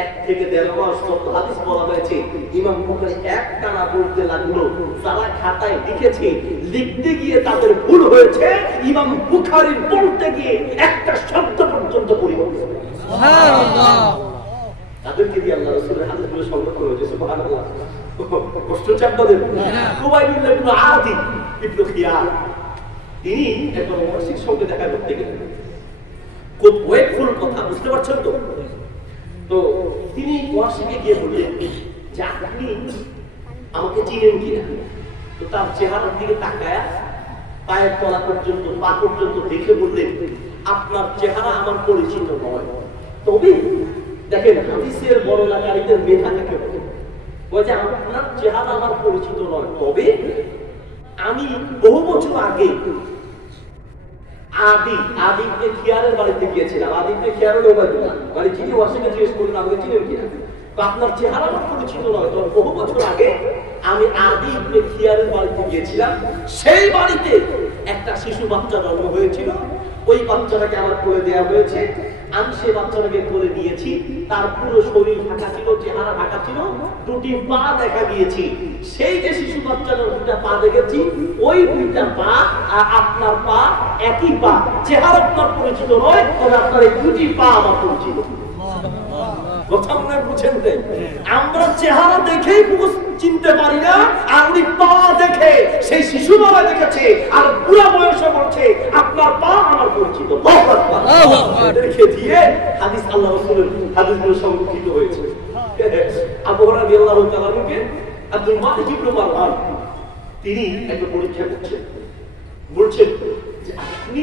1 থেকে 1.5 মাস যত হাদিস বলা হয়েছে ইমাম বুখারী একটানা পড়তে লাগলো। যারা খাতায় লিখেছে, লিখতে গিয়ে তাদের ভুল হয়েছে, ইমাম বুখারী পড়তে গিয়ে একটা শব্দ পর্যন্ত পরিবর্তন। সুবহানাল্লাহ। তাদেরকে দিয়ে আল্লাহ রাসূলের হাদিসগুলো সংরক্ষণ হয়েছে। সুবহানাল্লাহ। কষ্ট চাপদের কুবাইবুল্লাহ ইবনে আদি ইবনে খিয়ার, তিনি একবার ওয়াসির সঙ্গে দেখা করতে গেলেন। খুব ওয়েটফুল কথা, বুঝতে পারছেন তো? তো তিনি ওয়াসিকে গিয়ে বললেন যে আপনি আমাকে চিনেন কিনা? তো তার চেহারার দিকে তাকায়া পায়ের তলা পর্যন্ত, পা পর্যন্ত দেখে বললেন আপনার চেহারা আমার পরিচিত নয়, তবে দেখেন হাদিসের বর্ণনাকারীদের মেধা থেকে বলে যে আপনার চেহারা আমার পরিচিত নয়, তবে আমি বহু বছর আগে আদিবকে খিয়ারের বাড়িতে গিয়েছিলাম। আদিবকে খিয়ারের ওবায়দুল্লাহ মানে যিনি ওয়াসিকে জিজ্ঞেস করলেন আমাকে চিনেন কিনা? আপনার চেহারা আমার পরিচিত নয়, তবে বহু বছর আগে আমি আদিবকে খিয়ারের বাড়িতে গিয়েছিলাম। সেই বাড়িতে একটা শিশু বাচ্চা জন্ম হয়েছিল, ওই বাচ্চাটাকে আমার কোলে দেওয়া হয়েছে। আমি সেই বাচ্চাটাকে কোলে নিয়েছি, তার পুরো শরীর ঢাকা ছিল, চেহারা ঢাকা ছিল, 2টি পা দেখা গিয়েছি। সেই যে শিশু বাচ্চাটার 2টা পা দেখেছি, ওই 2টা পা আর আপনার পা একই পা। চেহারা আপনার পরিচিত নয়, তবে আপনার এই 2টি পা আমার পরিচিত। কথা মনে বুঝেন? আমরা চেহারা দেখেই চিনতে পারি না, আর উনি পা দেখে সেই শিশু বাবা দেখেছে, আর বুড়া বয়সে বলছে আপনার পা আমার পরিচিত। দেখে দিয়ে হাদিস আল্লাহ রাসূলের হাদিসগুলো সংরক্ষিত হয়েছে। আবু হুরায়রা রাদিয়াল্লাহু তাআলা থেকে আব্দুল মালিক ইবনে মারওয়ান তিনি একটা পরীক্ষা করছেন, বলছেন যে আপনি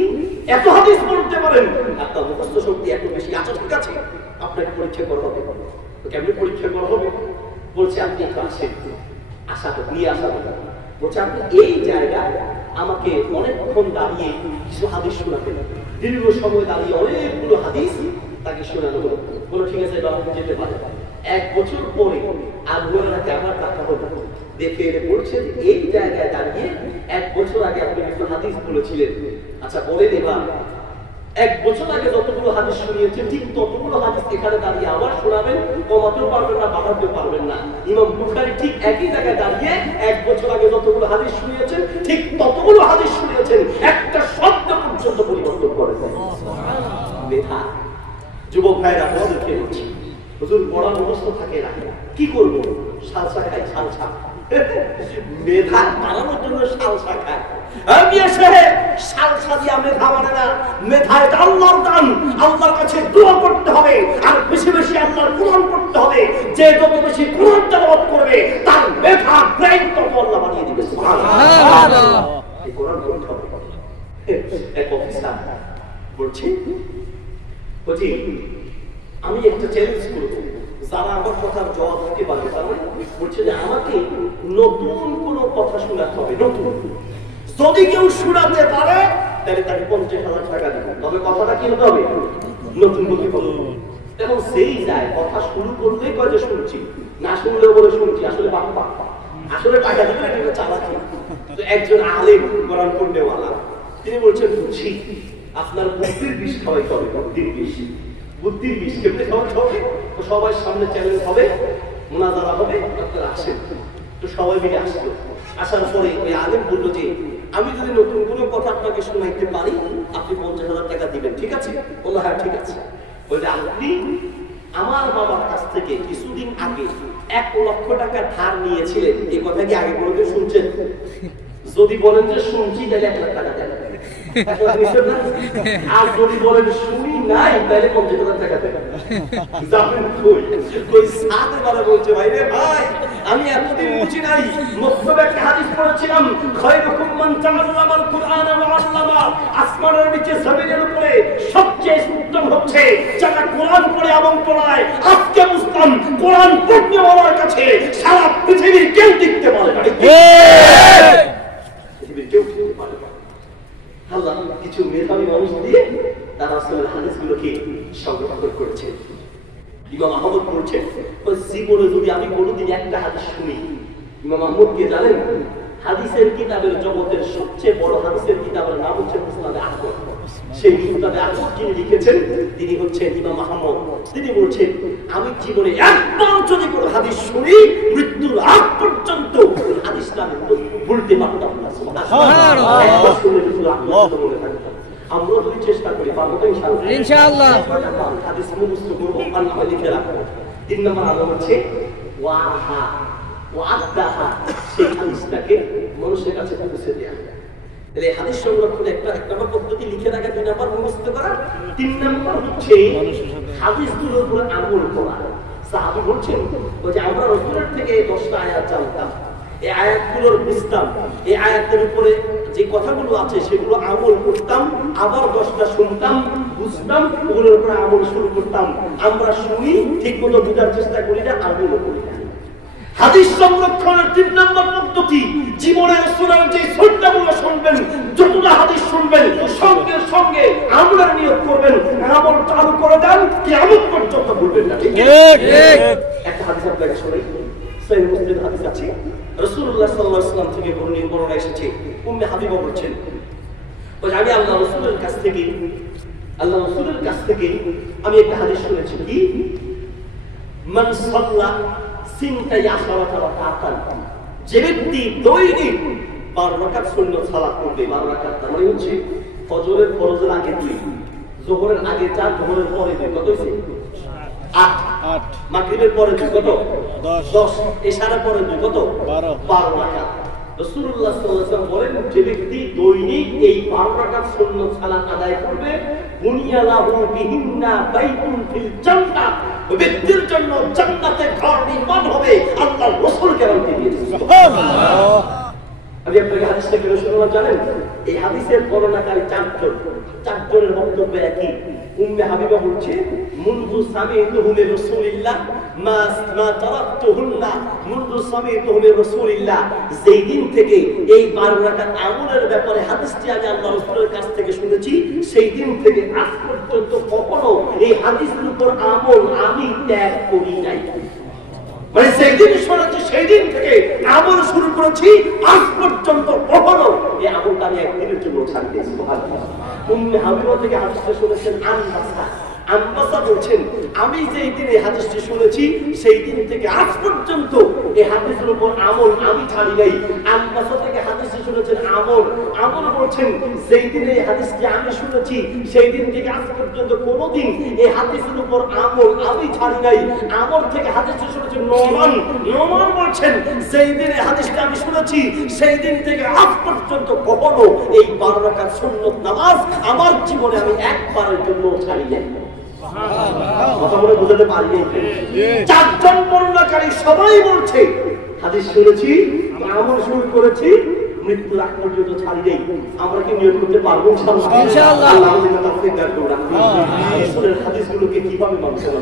এত হাদিস পড়তে পারেন, আপনার মুখস্থ শক্তি এত বেশি আছে, ঠিক আছে আপনাকে পরীক্ষা করা হবে। কেমন পরীক্ষা করা হবে? বলছে আপনি একটু আসেন, আসা নিয়ে আসা হবে। বলছে আপনি এই জায়গায় আমাকে অনেকক্ষণ দাঁড়িয়ে কিছু হাদিস শোনাবেন। দীর্ঘ সময় দাঁড়িয়ে অনেকগুলো হাদিস তাকে শোনানো হলো। বলো ঠিক আছে, এবার আপনি যেতে পারেন। 1 বছর পরে আবু হুরায়রাকে আবার ডাকা হলো। দেখে এনে বলছেন এই জায়গায় দাঁড়িয়ে 1 বছর আগে আপনি কিছু হাদিস বলেছিলেন, আচ্ছা বলেন এবার 1 বছর আগে যতগুলো হাদিস শুনিয়েছেন ঠিক ততগুলো হাদিস এখানে দাঁড়িয়ে আবার শোনাবেন, কমাতেও পারবেন না, বাড়াতেও পারবেন না। ইমাম বুখারী ঠিক একই জায়গায় দাঁড়িয়ে 1 বছর আগে যতগুলো হাদিস শুনিয়েছেন ঠিক ততগুলো হাদিস শুনিয়েছেন, একটা শব্দ পর্যন্ত পরিবর্তন করেছেন। মেধা। যুবক ভাইরা বলতে বলছি, হুজুর পড়ার অবস্থা থাকে না, কি করবো? সালসা খাই, সালসা। মেধা বাড়ানোর জন্য সালসা খায়। আমি এসে সালসা দিয়া মেধা বাড়ে না। মেধা এটা আল্লাহর দান। আল্লাহর কাছে দোয়া করতে হবে আর বেশি বেশি আল্লাহর কোরআন পড়তে হবে। যে যত বেশি কোরআন তেলাওয়াত করবে তার মেধা ব্রেইন তত আল্লাহ বানিয়ে দিবে। সুবহানাল্লাহ। এই কোরআন পড়তে হবে। এক অফিসার বলছি, বুঝি আমি একটা চ্যালেঞ্জ করব, যারা আমার কথার জবাব দিতে পারবে তারা বলছে যে আমাকে নতুন কোন কথা শোনাতে হবে। নতুন যদি কেউ শোনাতে পারে তাহলে তাকে 50,000 টাকা দিব। তবে কথাটা কি হতে হবে? নতুন নতুন কথা। এবং সেই যায় কথা শুরু করলেই কয় যে শুনছি, না শুনলেও বলে শুনছি। আসলে বাপ্পা আসলে টাকা দিবেন এটা চালাকি। তো একজন আলেম কোরআন পড়নেওয়ালা তিনি বলছেন, বুঝছি আপনার বুদ্ধির বিষ খাওয়াইতে হবে। বুদ্ধির বিষ, বুদ্ধির বিষ কেমনে খাওয়াতে হবে? তো সবাই সামনে চ্যালেঞ্জ হবে, মুনাজারা হবে, আপনারা আসেন। তো সবাই মিলে আসলো। আসার পরে ওই আলেম বললো যে আমি যদি নতুন কোনো কথা আপনাকে শোনাইতে পারি আপনি 50,000 টাকা দিবেন, ঠিক আছে? বললো হ্যাঁ ঠিক আছে। বললে আপনি আমার বাবার কাছ থেকে কিছুদিন আগে 1 লক্ষ টাকা ধার নিয়েছিলেন, এই কথা কি আগে কোনোদিন শুনছেন? যদি বলেন যে শুনছি তাহলে 1 লাখ টাকা দেন, আর যদি বলেন শুনি নাই তাহলে 50,000 টাকা দেন। বলছে ভাই রে ভাই, আমি এতদিন বুঝি নাই। মক্তবে একটা হাদিস পড়েছিলাম, খায়রুকুম মান তাআল্লামাল কুরআন ওয়া আল্লামা। আসমানের নিচে জমিনের উপরে সবচেয়ে উত্তম হচ্ছে যারা কোরআন পড়ে এবং পড়ায়। আজকে বুঝতাম কোরআন পড়নেওয়ালার কাছে সারা পৃথিবীর কেউ টিকতে পারে না। পৃথিবীর কেউ টিকতে পারে না। আল্লাহ কিছু মেধাবী মানুষ দিয়ে তারা আসলে হাদিসগুলোকে সংগ্রহ করেছে। ইমাম আহমদ বলছেন, জীবনে যদি আমি কোনোদিন একটা হাদিস শুনি, ইমাম আহমদ কে জানেন? হাদিসের কিতাবের জগতের সবচেয়ে বড় হাদিসের কিতাবের নাম হচ্ছে মুসনাদে আহমদ। সেই মুসনাদে আহমদ যিনি লিখেছেন তিনি হচ্ছেন ইমাম আহমদ। তিনি বলছেন, আমি জীবনে একবার যদি কোনো হাদিস শুনি মৃত্যুর আগ পর্যন্ত হাদিসটা আমি ভুলতে পারতাম না। আমরা যদি চেষ্টা করি পারবো তো ইনশাআল্লাহ। হাদিস মুখস্থ করবো, আল্লাহ লিখে রাখবো। 3 নম্বর আলো হচ্ছে ওয়াহা ওয়াদাহা, সেই হাদিসটাকে মানুষের কাছে পৌঁছে দেওয়া। তাহলে হাদিস সংরক্ষণে একটা নম্বর পদ্ধতি লিখে রাখা, 2 নম্বর মুখস্থ করা, 3 নম্বর হচ্ছে হাদিসগুলোর উপর আমল করা। সাহাবী বলছেন যে আমরা রাসূলের থেকে 10টা আয়াত জানতাম, এই আয়াতগুলোর বুঝতাম, এই আয়াতের উপরে যে কথাগুলো আছে সেগুলো আমল করতাম, আবার 10টা শুনতাম, বুঝতাম, ওগুলোর উপরে আমল শুরু করতাম। আমরা শুনি ঠিক মতো বোঝার চেষ্টা করি না, আমলও করি না। হাদিস সংরক্ষণের 3 নম্বর পদ্ধতি, জীবনের রাসূলের যে সুন্নাহগুলো শুনবেন, যতটা হাদিস শুনবেন সঙ্গে সঙ্গে আমলের নিয়ত করবেন, আমল চালু করে দেন, কিয়ামত পর্যন্ত ভুলবেন না। ঠিক একটা হাদিস আপনাকে শোনাই, সহিহ মুসলিম হাদিস আছে, রাসূলুল্লাহ সাল্লাল্লাহু আলাইহি ওয়াসাল্লাম থেকে বর্ণনা এসেছে। উম্মে হাবিবা বলছেন, আমি আল্লাহ রাসূলের কাছ থেকে আমি একটা হাদিস শুনেছি, কি মান সাল্লা সিনতাই আশরাতা রাকাতান, যে ব্যক্তি দৈনিক 12 রাকাত সুন্নাত সালাত পড়বে, 12 রাকাত তার মানে হচ্ছে ফজরের ফরজের আগে 2, যোহরের আগে 4, যোহরের পরে 2, কত হইছে? 8, মাগরিবের পরে 2 কত? 10, ইশারের পরে 2 কত? 12 রাকাত। রাসূলুল্লাহ সাল্লাল্লাহু আলাইহি ওয়াসাল্লাম বলেন, যে ব্যক্তি দৈনিক এই 12 রাকাত সুন্নাত সালাত আদায় করবে, বুনিয়া লাহু বিহিন্না বাইতুন ফিল জান্নাহ, ওই ব্যক্তির জন্য জান্নাতে ঘর নির্মাণ হবে। আল্লাহর রাসূল গ্যারান্টি দিয়েছেন। সুবহানাল্লাহ। আমি আপনাকে হাদিসটা কেন শোনালাম জানেন? এই হাদিসের বর্ণনাকারী 4 জনের বক্তব্য একই। উম্মে হাবিবা বলছে মুনযু সামিতুহু মির রাসূলিল্লাহ মা তারাকতুহুন্না মুনযু সামিতুহু মির রাসূলিল্লাহ, যেই দিন থেকে এই 12 রাকাত আমলের ব্যাপারে হাদিসটি আমি আল্লাহর রাসূলের কাছ থেকে শুনেছি, সেই দিন থেকে আজ পর্যন্ত কখনো এই হাদিসের উপর আমল আমি ত্যাগ করি নাই। মানে সেই দিন শুনেছি, সেই দিন থেকে আমল শুরু করেছি, আজ পর্যন্ত কখনো এই আমলটা আমি একদিনের জন্য ছাড় দিয়েছি। উম্মে হাবিবা থেকে হাদিসটা শুনেছেন আনবাসা বলছেন, আমি যেই দিন এই হাদিসটি শুনেছি সেই দিন থেকে আজ পর্যন্ত এই হাদিসের উপর আমল আমি ছাড়ি নাই। আনবাসা থেকে হাদিসটি শুনেছেন আমল বলছেন, যেই দিন এই হাদিসটি আমি শুনেছি সেই দিন থেকে আজ পর্যন্ত কোনোদিন এই হাদিসের উপর আমল আমি ছাড়ি নাই। আমল থেকে হাদিসটি শুনেছেন নোমান বলছেন, যেই দিন এই হাদিসটি আমি শুনেছি সেই দিন থেকে আজ পর্যন্ত কখনো এই 12 রাকাত সুন্নত নামাজ আমার জীবনে আমি একবারের জন্য ছাড়ি নাই। কথা বলে বুঝাতে পারি নাই। 4 জন বর্ণনাকারী সবাই বলছে হাদিস শুনেছি, আমল শুরু করেছি, মৃত্যুর আগ পর্যন্ত ছাড়ি নাই। আমরা কি নিয়ত করতে পারবো ইনশাআল্লাহ? ইনশাআল্লাহ। আল্লাহ আমাদের তাওফিক দান করুন। রাসূলের হাদিসগুলোকে কিভাবে মানতে হবে?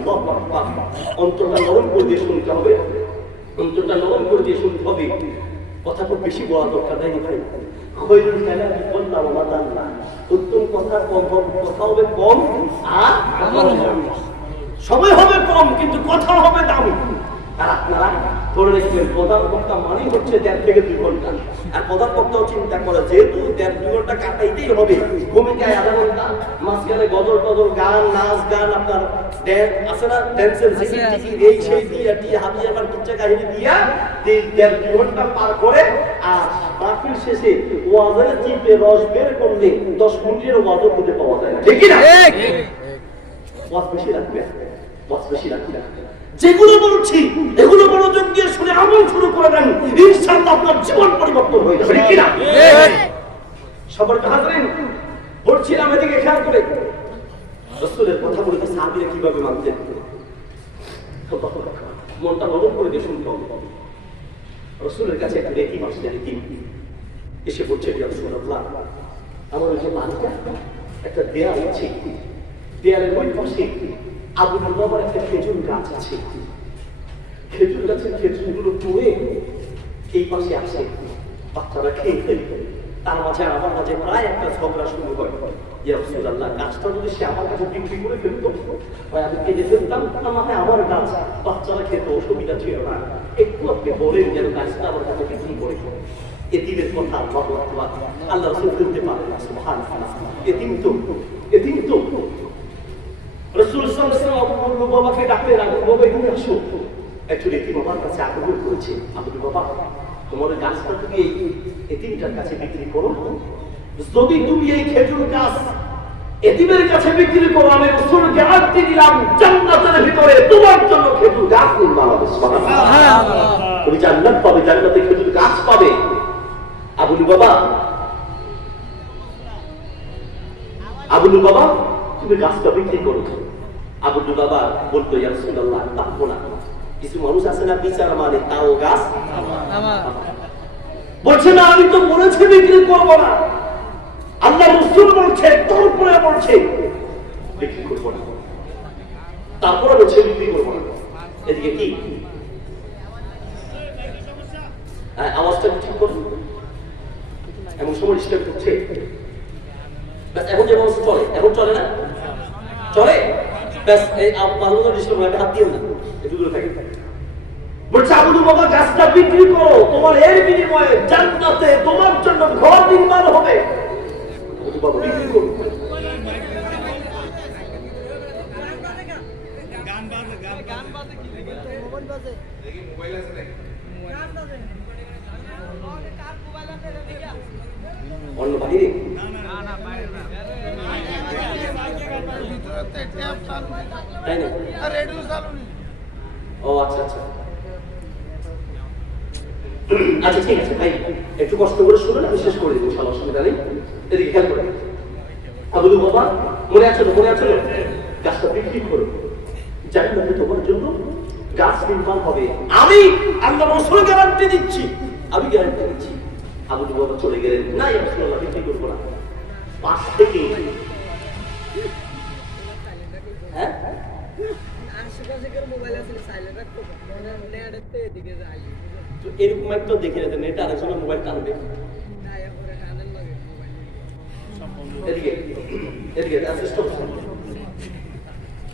অন্তরটা নরম করে দিয়ে শুনতে হবে, অন্তরটা নরম করে দিয়ে শুনতে হবে। কথা খুব বেশি বলা দরকার নাই ভাই। খৈরুল কালামি কল্লাম ওয়া মাদাল্লা, উত্তম কথা কথা হবে কম আর সময় হবে কম, কিন্তু কথা হবে দামি। আর আপনারা ধরে রাখবেন প্রধান বক্তা মানে হচ্ছে 1.5 থেকে 2 ঘন্টা। আর প্রধান বক্তাও চিন্তা করে যেহেতু 1.5-2 ঘন্টা কাটাইতেই হবে, ভূমিকায় আধা ঘন্টা, মাঝখানে গজল টজল গান নাচ গান আপনার আছে না, ড্যান্সের এই সেই দিয়ে হাবিয়ে আমার কিচ্ছা কাহিনী দিয়া 1.5-2 ঘন্টা পার করে, আর মাহফিল শেষে ওয়াজের চিপে রস বের করলে 10 মিনিটের ওয়াজও খুঁজে পাওয়া যায় না। ঠিক কি না? ওয়াজ বেশি রাখবে, ওয়াজ বেশি রাখবে। যেগুলো বলছি এগুলো মনোযোগ দিয়ে শুনে আমল শুরু করে দেন, ইনশাআল্লাহ আপনার জীবন পরিবর্তন হয়ে যাবে। ঠিক কি না? সবার হাজরিন বলছিলাম, এদিকে খেয়াল করে রাসূলের কথাগুলোকে সাহাবীরা কিভাবে মানতেন, মনটা নরম করে দিয়ে শুনতে হবে। রাসূলের কাছে একটা রেকি আসছে, এসে বলছে ইয়া রাসূলুল্লাহ, আমার ওই যে বাড়িটা একটা দেয়াল আছে, দেয়ালের ওই পাশে আবু লুবাবার একটা খেজুর গাছ আছে, খেজুর গাছের খেজুরগুলো পড়ে এই পাশে আসে, বাচ্চারা খেয়ে ফেলে। তার মাঝে আমার মাঝে প্রায় একটা ঝগড়া শুরু হয়। ইয়া রাসূলুল্লাহ, গাছটা যদি সে আমার কাছে বিক্রি করে ফেলতো, আমি কেটে ফেলতাম, আমার আমার গাছ, বাচ্চারা খেতে অসুবিধা ছিল না। একটু আপনি বলেন যেন গাছটা আমার কাছে বিক্রি করে। এতিমের কথা আল্লাহ রাসূল বলতে পারেন না, সুবহানাল্লাহ। এতিম তো রাসূল সাল্লাল্লাহু আলাইহি ওয়াসাল্লাম বাবাকে ডাকলেন, আবু বাবা এখানে আসো। অ্যাকচুয়ালি এতিম বাবার কাছে আগ্রহ করেছে, আবু বাবা তোমার গাছটা তুমি এই এতিমটার কাছে বিক্রি করো, যদি তুমি এই খেজুর গাছ এতিমের কাছে বিক্রি করো, আমি রাসূল গ্যারান্টি দিলাম জান্নাতের ভিতরে তোমার জন্য খেজুর গাছ নির্মাণ হবে। সুবহানাল্লাহ। তুমি জান্নাত পাবে, জান্নাতে খেজুর গাছ পাবে। আবু বাবা তুমি গাছটা বিক্রি করো। আবু বাবা বলতো ইয়া রাসূলুল্লাহ, তাকবো না। কিছু মানুষ আছে না বিচার মানে তাও গাছ বলছে না, আমি তো বলেছি বিক্রি করবো না, আল্লাহ রাসূল বলছে, তারপরে বলছে বিক্রি করবো না, তারপরে বলছে বিক্রি করবো না। এদিকে কি আওয়াজটা ঠিক করুন, এমন সময় স্টেপ করছে। এখন যেমন চলে, এখন চলে না, চলে ব্যাস। এই হাত দিয়ে না, একটু দূরে থাকে। বলছে আবু বাবা গাছটা বিক্রি করো, তোমার এর বিনিময়ে জান্নাতে তোমার জন্য ঘর নির্মাণ হবে। আবু বাবা বিক্রি করো। অন্য বাহিরে তাই না? ও আচ্ছা আচ্ছা আচ্ছা, ঠিক আছে ভাই, একটু কষ্ট করে শুনুন, আমি শেষ করে দেবো, অসুবিধা নেই। এদিকে খেয়াল করে আবু বাবা, মনে আছে গাছটা বিক্রি করো, জান্নাতে তোমার জন্য গাছ নির্মাণ হবে। আমি আল্লাহ রাসূল গ্যারান্টি দিচ্ছি, আমি গ্যারান্টি দিচ্ছি। আবু বাবা চলে গেলেন, না ইয়া রাসূলুল্লাহ বিক্রি করবো না। পাশ থেকে তো এরকম একটা দেখে নেন, এটা আরেকজনের মোবাইল টানবে।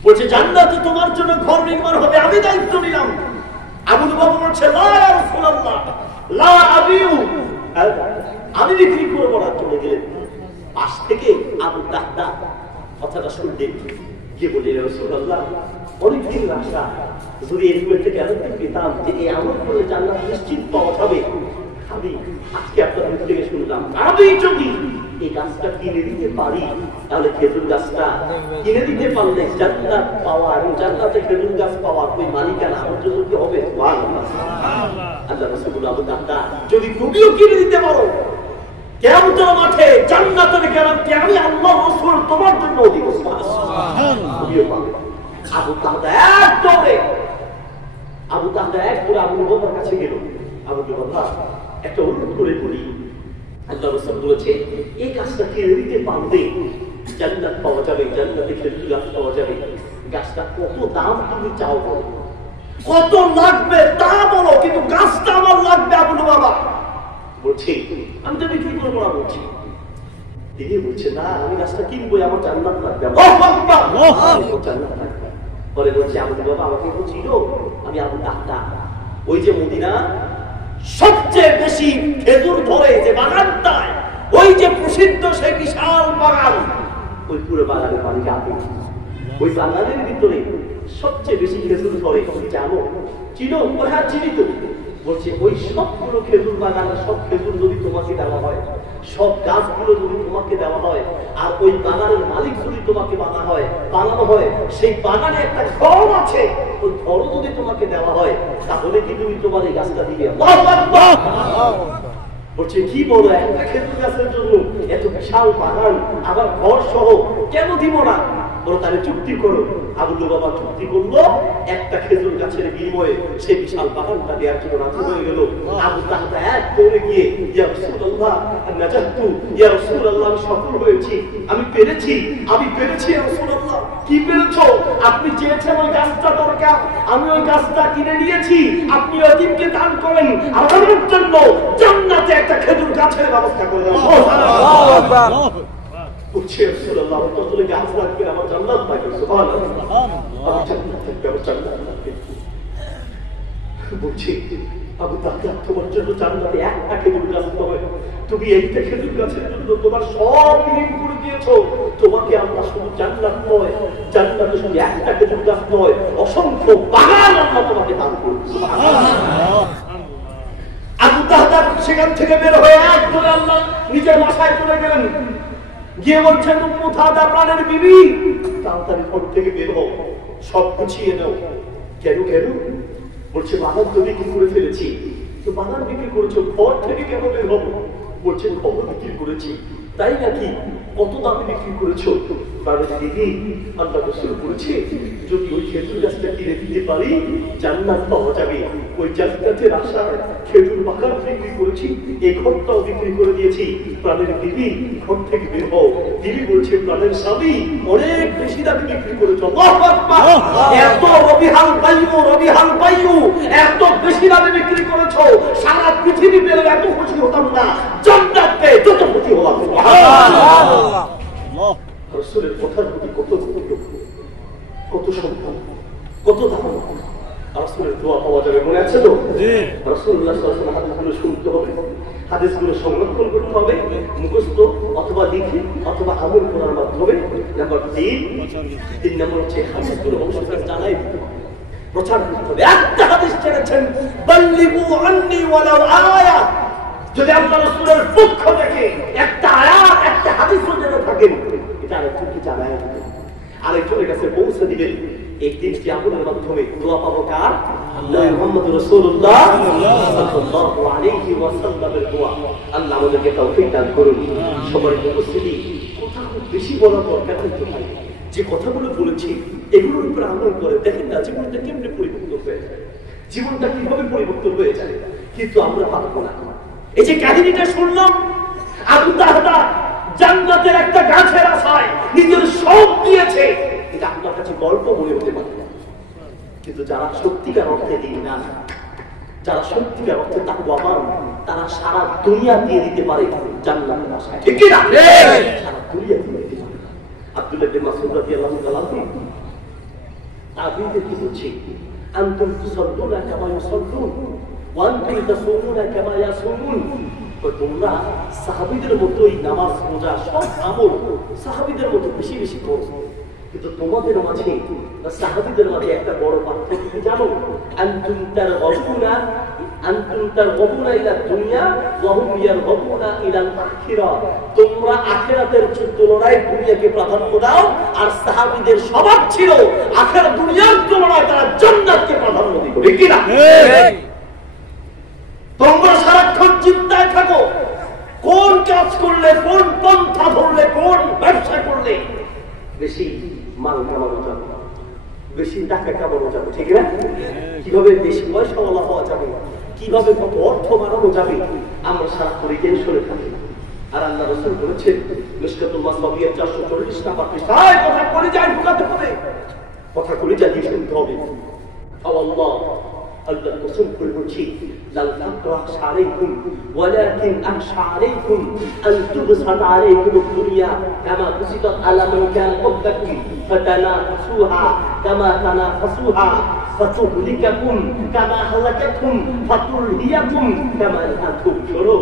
বলছে জান্নাতে তোমার জন্য ঘর নির্মাণ হবে, আমি দায়িত্ব নিলাম। আবু লুবাবা বলছে লা ইয়া রাসূলুল্লাহ লা আবিউ, আমি বিক্রি করবো না। চলে গেলেন। পাশ থেকে আবু দাহদা কথাটা শুনতে গিয়ে বললেন রাসূলুল্লাহ অনেকদিন রাস্তা, যদি এরকম একটা গ্যারান্টি পেতাম যে এই আমল করে জান্নাত নিশ্চিত পাওয়া যাবে, আমি আজকে আপনাদের থেকে শুনলাম আমি যদি এই গাছটা কিনে দিতে পারি, তাহলে খেজুর গাছটা কিনে দিতে পারলে জান্নাত পাওয়া এবং জান্নাতে খেজুর গাছ পাওয়ার ওই মালিকানা আমার জন্য কি হবে? সুবহানাল্লাহ। আল্লাহ রাসূল আবু দাহদা যদি তুমিও কিনে দিতে পারো, কিয়ামতের মাঠে জান্নাতের গ্যারান্টি আমি আল্লাহ রাসূল তোমার জন্য দিব। সুবহানাল্লাহ। আবু দাহদা এক দৌড়ে আবু লুবাবার কাছে গেল। আবু লুবাবা একটা অনুরোধ করে বলি, আল্লাহ রাসূল বলেছে এই কাজটা কিনে দিতে পারলে জান্নাত পাওয়া যাবে, জান্নাতে খেজুর গাছ পাওয়া যাবে। গাছটা কত দাম তুমি চাও বলো, কত লাগবে তা বলো, কিন্তু গাছটা আমার লাগবে। আবু লুবাবা বলছে আমি তো বিক্রি করবো না। বলছি তিনি বলছে না, আমি গাছটা কিনবো, আমার জান্নাত লাগবে। জান্নাত লাগবে। পরে বলছে আবু লুবাবা আমাকে বলছিল আমি আবু দাহদা, ওই যে মদিনা সবচেয়ে বেশি খেজুর ধরে যে বাগানটায়, ওই যে প্রসিদ্ধ সেই বিশাল বাগান, ওই পুরো বাগানের মালিক আমি। ওই বাগানের ভিতরে সবচেয়ে বেশি খেজুর ধরে জানো? চিনো? হ্যাঁ চিনি তো। বলছে ওই সবগুলো খেজুর বাগানের সব খেজুর যদি তোমাকে দেওয়া হয়, সব গাছগুলো যদি তোমাকে দেওয়া হয়, আর ওই বাগানের মালিক যদি তোমাকে বানানো হয়, সেই বাগানে একটা ঘর আছে, ওই ঘরও যদি তোমাকে দেওয়া হয়, তাহলে কি তুমি তোমার এই গাছটা দিবে? বলছে কি বলো, একটা খেজুর গাছের জন্য এত বিশাল বাগান, আবার ঘর সহ, কেন দিব না? বলো তাহলে চুক্তি করো। আবু লুবাবা চুক্তি করলো, একটা খেজুর গাছের বিনিময়ে সেই বিশাল বাগানটা দেওয়ার জন্য রাজি হয়ে গেল। আবু দাহদা এক দৌড়ে গিয়ে ইয়া রাসূলুল্লাহ নাজাতু, ইয়া রাসূলুল্লাহ আমি সফল হয়েছি, আমি পেরেছি ইয়া রাসূলুল্লাহ। কি পেরেছো? আপনি চেয়েছেন ওই গাছটা দরকার, আমি ওই গাছটা কিনে নিয়েছি, আপনি এতিমকে দান করেন, আর আমার জন্য জান্নাতে একটা খেজুর গাছের ব্যবস্থা করে দেন। আল্লাহু আকবার। বলছে রাসূলুল্লাহ আমার তো আসলে গাছ লাগবে, আমার জান্নাত লাগবে। সুবহানাল্লাহ। আমার জান্নাত লাগবে, আমার জান্নাত লাগবে। বলছি আবু দাহদা তোমার জন্য জান্নাতে একটা খেজুর গাছ হবে, তুমি একটা খেজুর গাছের জন্য তোমার সব বিলীন করে দিয়েছো। তোমাকে আল্লাহ শুধু জান্নাত নয়, জান্নাতে শুধু একটা খেজুর গাছ নয়, অসংখ্য বাগান আল্লাহ তোমাকে দান করবে। সুবহানাল্লাহ। আবু দাহদা সেখান থেকে বের হয়ে একদম আল্লাহ নিজের বাসায় চলে গেলেন। গিয়ে বলছেন উম্মু দাহদা প্রাণের বিবি, তাড়াতাড়ি ঘর থেকে বের হও, সব গুছিয়ে নাও। কেন? বলছে বাগান তো বিক্রি করে ফেলেছি। তো বাগান বিক্রি করেছো, ঘর থেকে কেন বের হবো? বলছে খবর বিক্রি করেছি। তাই নাকি? কত দামে বিক্রি করেছো? প্রাণের বিবি আল্লাহ রাসূল বলেছে যদি ওই খেজুর গাছটা কিনে দিতে পারি জান্নাত পাওয়া যাবে। ওই জান্নাতের আশায় খেজুর বাগান বিক্রি করেছি, এই ঘরটাও বিক্রি করে দিয়েছি। প্রাণের বিবি ঘর থেকে বের হও। বিবি বলছে প্রাণের স্বামী অনেক বেশি দামে বিক্রি করেছো। আল্লাহু আকবার। এত রবিহাল পাইয়ু এত বেশি দামে বিক্রি করেছো, সারা পৃথিবী পেলে এত খুশি হতাম না, জান্নাত পেয়ে যত খুশি হলাম। সুবহানাল্লাহ। রাসূলের কথার প্রতি কত সম্মান, কত দাম। রাসূলের দোয়া পাওয়া যাবে, মনে আছে তো? রাসূলুল্লাহ সাল্লাল্লাহু আলাইহি ওয়াসাল্লাম হাদিসগুলো শুনতে হবে, হাদিসগুলো সংরক্ষণ করতে হবে, মুখস্থ অথবা লিখে অথবা আমল করার মাধ্যমে। নাম্বার 3 নম্বর হচ্ছে হাদিসগুলো মানুষের জানাই দিতে হবে, প্রচার করতে হবে। একটা হাদিস ছেড়েছেন বাল্লিগু আন্নি ওয়ালাউ আয়া, যদি আল্লাহ রাসূলের পক্ষ থেকে একটা আয়াত একটা হাদিস জেনে থাকেন, এটা আরেকজনকে জানায় দিবেন, আরেকজনের কাছে পৌঁছে দিবেন। এই তিনটি আমলের মাধ্যমে দোয়া পাবো কার? নবী মুহাম্মদ রাসূলুল্লাহ সাল্লাল্লাহু আলাইহি ওয়াসাল্লামের দোয়া। আল্লাহ আমাদেরকে তৌফিক দান করুন। সবার উপস্থিতি কথা খুব বেশি বলার দরকার হতে পারে, যে কথাগুলো বলেছি এগুলোর উপর আমল করে দেখেন না জীবনটা কেমনে পরিবর্তন হয়ে যায়, জীবনটা কিভাবে পরিবর্তন হয়ে যায়। কিন্তু আমরা পারবো না। এই যে কাহিনীটা শুনলাম, আবু দাহদা জান্নাতের একটা গাছের আশায় নিজের সব দিয়েছে, এটা আপনার কাছে গল্প মনে হতে পারে, কিন্তু যারা সত্যিকার অর্থে দিন না, যারা সত্যিকার অর্থে তাকওয়াবান তারা সারা দুনিয়া দিয়ে দিতে পারে জান্নাতের আশায়, ঠিক কি না? সারা দুনিয়া দিয়ে দিতে পারে। আব্দুল্লাহ ইবনে মাসউদ রাদিয়াল্লাহু তাআলা তাবিদের কি বলছে, আনতুম তুসাল্লুনা কামা ইউসাল্লুন ওয়া আনতুম তাসুমুনা কামা ইয়াসুমুন। তোমরা সাহাবীদের মতোই নামাজ রোজা সব আমল সাহাবীদের মতো বেশি বেশি করো, কিন্তু তোমাদের মাঝে সাহাবীদের মাঝে একটা বড় পার্থক্য জানো, আনতুম তারগবুনা ইলা দুনিয়া ওয়া হুম ইয়ারগবুনা ইলাল আখিরাহ। তোমরা আখিরাতের তুলনায় দুনিয়াকে প্রাধান্য দাও, আর সাহাবীদের স্বভাব ছিল আখিরাত দুনিয়ার তুলনায় তারা জান্নাতকে প্রাধান্য দিত, ঠিক কি না? তোমরা সারাক্ষণ চিন্তায় থাকো কোন কাজ করলে, কোন পন্থা ধরলে, কোন ব্যবসা করলে বেশি মাল কামানো যাবে, বেশি টাকা কামানো যাবে, ঠিক না? কিভাবে বেশি পয়সাওয়ালা হওয়া যাবে, কিভাবে কত অর্থ বাড়ানো যাবে, আমরা সারাক্ষণ টেনশনে থাকি। আর আল্লাহ রাসূল বলেছেন মিশকাতুল মাসাবিয়ার 440 নাম্বার পৃষ্ঠায় কথা করে যায় ঢুকাতে হবে, কথা করে যায় শুনতে হবে। আল্লাহ আল্লাহ কসম করে বলছি, লাল আকরাশ আলাইকুম ওয়ালাকিন আখশা আলাইকুম আন তুবসাত আলাইকুম দুনিয়া কামা বুসিতাত আলা মান কান qablakum ফাতানাফাসুহা কামা তানাফাসুহা ফাতুহলিকাকুম কামা হালাকাতুম ফাতুলহিয়াকুম কামা আনতুম। শোনো,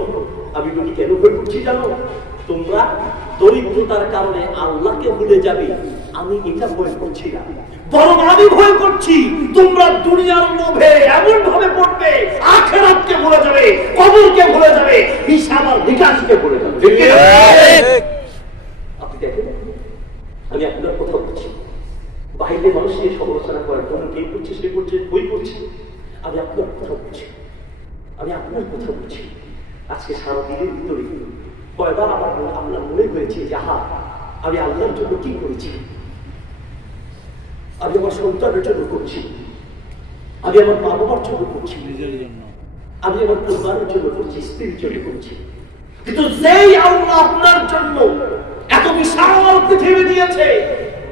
আমি তুমি কেন ভয় করছি জানো? তোমরা দরিদ্রতার কারণে আল্লাহকে ভুলে যাবে, আমি এটা ভয় করছি না, বরং আমি ভয় করছি তোমরা দুনিয়ার লোভে এমন ভাবে পড়বে আখিরাতকে ভুলে যাবে, কবরকে ভুলে যাবে, হিসাব আর নিকাশকে ভুলে যাবে, ঠিক কি? আপনি দেখেন, আমি আপনার কথা বলছি, বাইরে মানুষ নিয়ে সমালোচনা করার জন্য কে করছে, সে করছে, বই করছে, আমি আপনার কথা বলছি, আমি আপনার কথা বলছি। আজকে সারাদিনের ভিতরে কয়বার আপনার মনে হয়েছে যে আহা, আমি আল্লাহর জন্য কি করেছি, আমি আমার সন্তানের জন্য করছি, আমি আমার মা বাবার জন্য করছি, আমি আমার পরিবারের জন্য করছি, স্ত্রীর জন্য করছি। কিন্তু যেই আল্লাহ আপনার জন্য এত বিশাল পৃথিবী দিয়েছে,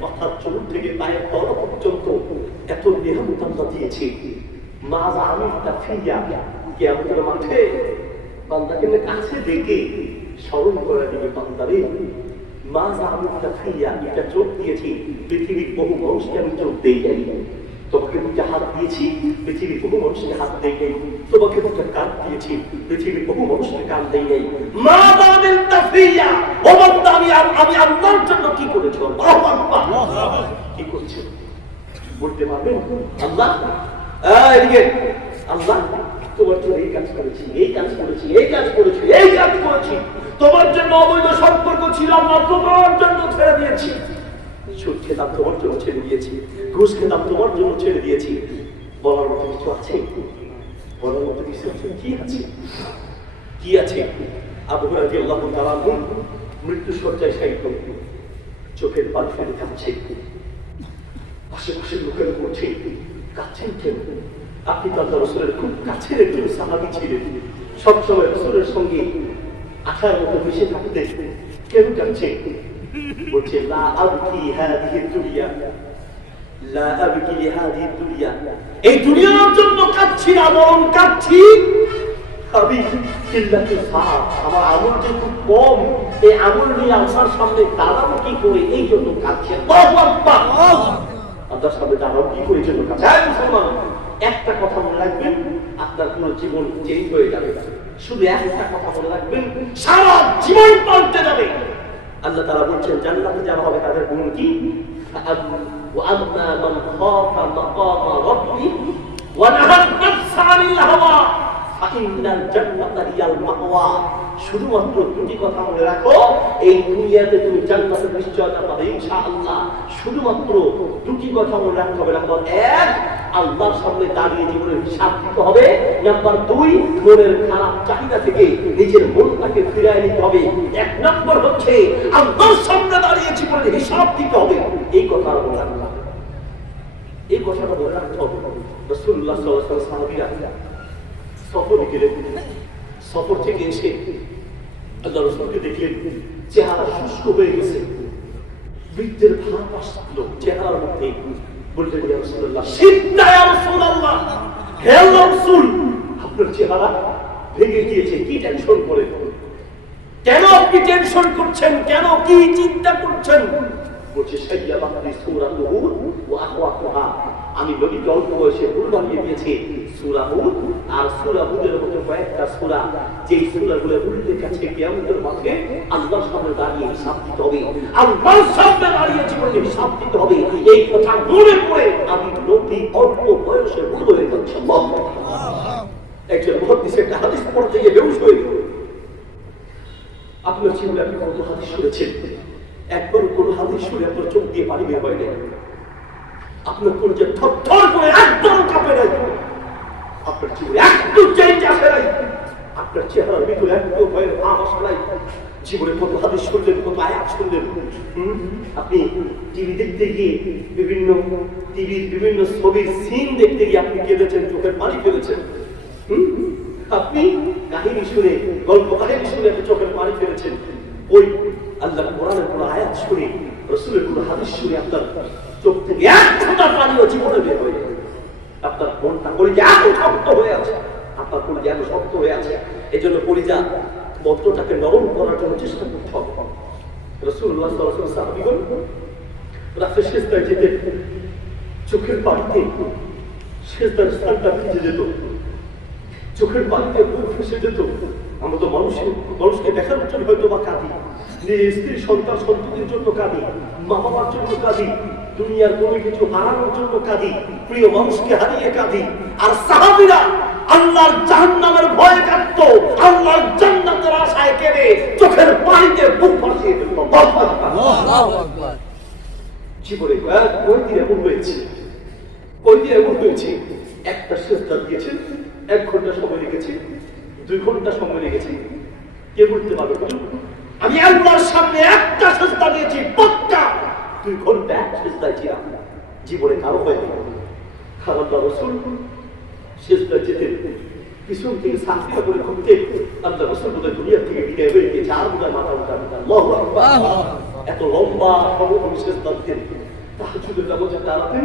মাথার চুল থেকে পায়ের তলা পর্যন্ত এত নিয়ামত আল্লাহ দিয়েছে, মাযা আমিলতা ফিয়া, কিয়ামতের মাঠে বান্দাকে কাছে ডেকে স্মরণ করে দিবে, বান্দারে মাযা আমিলতা ফিয়া, এটা চোখ দিয়েছি, পৃথিবীর বহু মানুষকে আমি চোখ দেই যাই, তোমাকে দুটো হাত দিয়েছি, পৃথিবীর বহু মানুষকে হাত দেই যাই, তোমাকে দুটো কান দিয়েছি, পৃথিবীর বহু মানুষকে কান দেই যাই। মাযা আমিলতা ফিয়া, ও বান্দা, আমি আল্লাহর জন্য কি করেছো? আল্লাহু আকবার, কি করেছো বলতে পারবেন? আল্লাহ এদিকে, আল্লাহ তোমার জন্য এই কাজ করেছি, এই কাজ করেছি, এই কাজ করেছি, এই কাজ করেছি, তোমার জন্য অবৈধ সম্পর্ক ছিলাম না, তোমার জন্য ছেড়ে দিয়েছি, সুদ খেতাম তোমার জন্য ছেড়ে দিয়েছি, ঘুষ খেতাম তোমার জন্য ছেড়ে দিয়েছি। বলার মতো কিছু আছে? বলার মতো কিছু আছে? কি আছে? কি আছে? আবু হুরায়রা রাদিয়াল্লাহু তাআলা মৃত্যু শয্যায় শায়িত, চোখের পানি ফেলে কাঁদছে, আশেপাশের লোকেরা বলছে কাঁদছেন কেন? আপনি তো আল্লাহর রাসূলের খুব কাছের একজন সাহাবী ছিলেন, সবসময় রাসূলের সঙ্গে আঠার মতো মিশে থাকতেন, কেন কাঁদছেন? বলছে লা আবকি হাদিহি দুনিয়া, লা আবকি লিহাদিহি দুনিয়া, এই দুনিয়ার জন্য কাঁদছি না, বরং কাঁদছি আমি কিল্লাতুল সাহাব, আমার আমল যে খুব কম, এই আমল নিয়ে আমার সামনে দাঁড়াবো কি করে, এই জন্য কাঁদছি। আল্লাহু আকবার, আপনার সামনে দাঁড়াবো কি করে, এই জন্য কাঁদছি। মুসলমান, একটা কথা মনে রাখবেন, আপনার পুরো জীবন চেঞ্জ হয়ে যাবে। শুধু একটা কথা মনে রাখবেন, সারা জীবন পাল্টে যাবে। আল্লাহ তাআলা বলছেন জান্নাতে যাওয়া হবে তাদের গুণ কি? ওয়া আম্মা মান খাফা মাকামা রাব্বি ওয়া নাহা নাফসা আনিল হাওয়া ফাইন্নাল জান্নাতা হিয়াল মাওয়া। শুধুমাত্র দুটি কথা মনে রাখো, এই দুনিয়াতে তুমি জান্নাতের নিশ্চয়তা পাবে ইনশাআল্লাহ। শুধুমাত্র দুটি কথা মনে রাখতে হবে। নাম্বার 1, আল্লাহর সামনে দাঁড়িয়ে জীবনের হিসাব দিতে হবে। নাম্বার 2, মনের খারাপ চাহিদা থেকে নিজের মনটাকে ফিরিয়ে নিতে হবে। 1 নম্বর হচ্ছে আল্লাহর সামনে দাঁড়িয়ে জীবনের হিসাব দিতে হবে। এই কথা মনে রাখতে হবে, এই কথাটা মনে রাখতে হবে। রাসূলুল্লাহ সাল্লাল্লাহু আলাইহি ওয়াসাল্লাম সাহাবীরা সফরে গেলেন, সফর থেকে এসে আল্লাহ রাসূলকে দেখলেন চেহারা শুষ্ক হয়ে গেছে, বৃদ্ধের ভাব আসলো চেহারার মধ্যে। বললেন ইয়া রাসূলুল্লাহ, সিদ্দা ইয়া রাসূলুল্লাহ, হে আল্লাহর রাসূল, আপনার চেহারা ভেঙে গিয়েছে, কি টেনশন করে? কেন আপনি টেনশন করছেন? কেন কি চিন্তা করছেন? বলছে সাইয়াবাতি সূরা হুদ ওয়া আখওয়াতুহা, আমি নবীকে অল্প বয়সে ভুল বানিয়ে দিয়েছি সূরা হুদ আর সূরা হুদের মতো কয়েকটা সূরা, যেই সূরাগুলো উল্লেখ আছে কিয়ামতের মাঠে আল্লাহর সামনে দাঁড়িয়ে হিসাব দিতে হবে, আল্লাহর সামনে দাঁড়িয়ে জীবনে হিসাব দিতে হবে। এই কথা মনে করে আমি নবী অল্প বয়সে ভুল হয়ে যাচ্ছি। আল্লাহু আকবার। একজন মুহাদ্দিস একটা হাদিস পড়তে গিয়ে বেহুশ হয়ে গেল। আপনার জীবনে আপনি কত হাদিস শুনেছেন? একবার কোন হাদিস শুনে আপনার চোখ দিয়ে পানি বের হয় না, আপনার কোন যে থরথর করে একদম কাঁপে নাই, আপনার জীবনে একটু চেঞ্জ আসে নাই, আপনার চেহারার ভিতরে একটু ভয়ের ভাব আসে নাই। জীবনে কত হাদিস শুনলেন, কত আয়াত শুনলেন। আপনি টিভি দেখতে গিয়ে বিভিন্ন ছবির সিন দেখতে গিয়ে আপনি কেঁদেছেন, চোখের পানি ফেলেছেন। আপনি কাহিনী শুনে, গল্প কাহিনী শুনে আপনি চোখের পানি ফেলেছেন। ওই আল্লাহ কোরআনের কোন আয়াত শুনে, রাসূলের কোন হাদিস শুনে আপনার চোখ থেকে এক ফোঁটা পানিও জীবনে বের হয়ে যায়। আপনার মনটা কলিজা এত শক্ত হয়ে আছে, আপনার কলিজা এত শক্ত হয়ে আছে। এই জন্য কলিজা বদ্ধটাকে নরম করার জন্য চেষ্টা করতে হবে। রাসূলুল্লাহ সাল্লাল্লাহু আলাইহি ওয়াসাল্লাম সাহাবীগণ রাতে সিজদায় যেতেন, চোখের পানিতে সিজদার স্থানটা ভিজে যেত, চোখের পানিতে বুক ফেসে যেত। আমরা তো মানুষকে দেখানোর জন্য হয়তো বা কাঁদি, স্ত্রী সন্তান সন্ততির জন্য কাঁদি, মা বাবার জন্য কাঁদি, দুনিয়ার কোনো কিছু হারানোর জন্য কাঁদি, প্রিয় মানুষকে হারিয়ে কাঁদি। আর সাহাবীরা আল্লাহর জাহান্নামের ভয়ে কাঁদত, আল্লাহর জান্নাতের আশায় কেঁদে চোখের পানিতে বুক ভাসিয়ে দিত। আল্লাহু আকবার। জীবনে কয়দিন এমন হয়েছে, একটা সিজদা দিয়েছেন, 1 ঘন্টা সময় লেগেছে, 2 ঘন্টা সময় লেগেছে। কে বলতে পারবে আমি আল্লাহর সামনে একটা সিজদা দিয়েছি, পাক্কা 2 ঘন্টা এক সিজদায় ছিলাম? জীবনে কারো হয়নি। আল্লাহর রাসূল সিজদায় যেতেন, পিছন থেকে সাফিয়া করে ঘুরতে আল্লাহর রাসূল বলে দুনিয়া থেকে বিদায় হয়ে গিয়েছে, আর বোধহয় মাথা উঠা। আল্লাহু আকবার। এত লম্বা সময় সিজদা দিতেন। তাহাজ্জুদের নামাজে দাঁড়াতেন,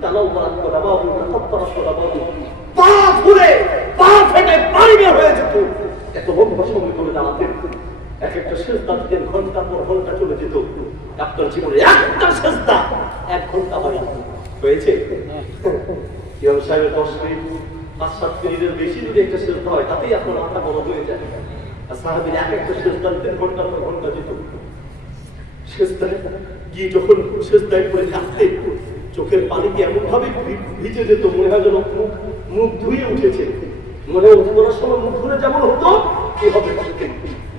তালাওয়াত করা বা তাকাব্বার করা বা পা ফুলে পা ফেটে পানি বের হয়ে যেত। এত লম্বা সময় করে দাঁড়াতেন, এক একটা সিজদা দিতেন, ঘন্টা পর ঘন্টা চলে যেত। আপনার জীবনে একটা সিজদা 1 ঘন্টা হয়েছে? ইমাম সাহেবের 10 মিনিট 5-7 মিনিটের বেশি যদি একটা সিজদা হয়, তাতেই আপনার মাথা বড় হয়ে যায়। আর সাহাবীরা এক একটা সিজদা দিতেন, ঘন্টার পর ঘন্টা যেত। সিজদায় গিয়ে যখন সিজদায় পড়ে কাঁদতেন, চোখের পানিতে এমন ভাবে ভিজে যেত, মনে হয় যেন মুখ ধুয়ে উঠেছে। মনে হয় উঠে পড়ার সময় মুখ ধুলে যেমন হতো, এভাবে কাঁদতেন।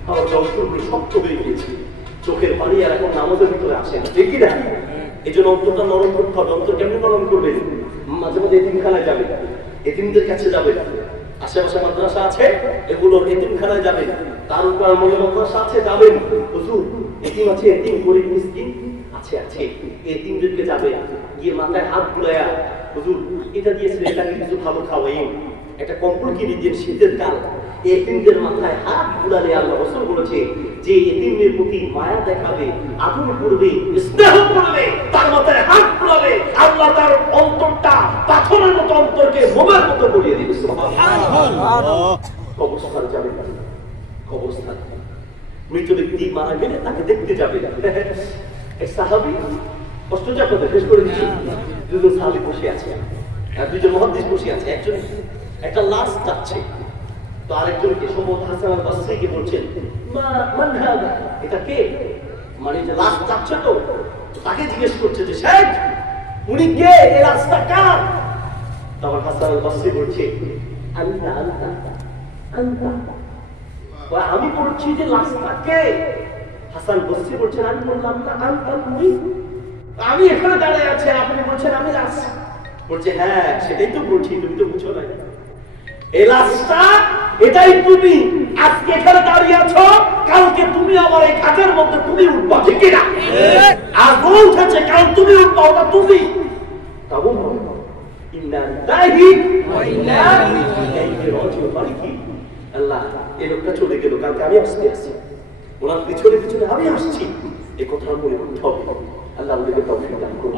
আমার জলগুলো শক্ত হয়ে গিয়েছে, চোখের পানি আর এখন নামাজের ভিতরে আসে না, ঠিকই না? এই জন্য অন্তরটা নরম করতে হবে। অন্তর কেমন নরম করবে? মাঝে মাঝে এতিমখানায় যাবে, এতিমদের কাছে যাবে, আশেপাশে মাদ্রাসা আছে, এগুলোর এতিমখানায় যাবে, তার উপর মনে মাদ্রাসা আছে, যাবেন। হুজুর এতিম আছে, এতিম গরিব মিসকিন আছে, এতিমদেরকে যাবে, গিয়ে মাথায় হাত বুলাইয়া, হুজুর এটা দিয়েছে, এটা কিছু ভালো খাওয়াই, একটা কম্বল কিনে দিয়ে শীতের কাল, এতিমদের মাথায় হাত বুলালে আল্লাহ রাসূল বলেছে যে এতিমের প্রতি মায়া দেখাবে, আদর করবে, স্নেহ করবে, তার মাথায় হাত বুলাবে, আল্লাহ তার অন্তরটা পাথরের মতো অন্তরকে মোমের মতো করিয়ে দিবে। সুবহানাল্লাহ। কবরস্থানে যাবে, কবরস্থান মৃত ব্যক্তি মারা গেলে তাকে দেখতে যাবে। এক সাহাবী, কষ্ট যে আপনাদের শেষ করে দিচ্ছি, 2 সাহাবী বসে আছে, 2 মুহাদ্দিস বসে আছে, একজন একটা লাশ যাচ্ছে, তো আরেকজনকে সম্ভবত হাসান আল বসরিকে বলছেন, মান হাদা, এটা কে? মানে যে লাশ যাচ্ছে, তো তাকে জিজ্ঞেস করছে যে শেখ উনি কে, এই লাশটা কার? তখন হাসান আল বসরি বলছে আনতা আনতা আনতা, আমি বলছি যে লাশটা কে? হাসান বসরি বলছেন আমি বললাম না, আনতা তুমি? আমি এখানে দাঁড়িয়ে আছি, আপনি বলছেন আমি লাশ। বলছে হ্যাঁ সেটাই তো বলছি, তুমি তো বুঝো না, এই লাশটা এটাই তুমি, আজকে এখানে দাঁড়িয়ে আছো, কালকে তুমি আমার এই কাজের মধ্যে তুমি উঠবা, ঠিক কিনা? আর বলে উঠেছে কাল তুমি উঠবা, ওটা তুমি। তখন আল্লাহ এই লোকটা চলে গেল, কালকে আমি আসতে আসছি, ওনার পিছনে পিছনে আমি আসছি, এই কথা মনে করতে হবে। আল্লাহ আমাদেরকে তৌফিক দান করুন,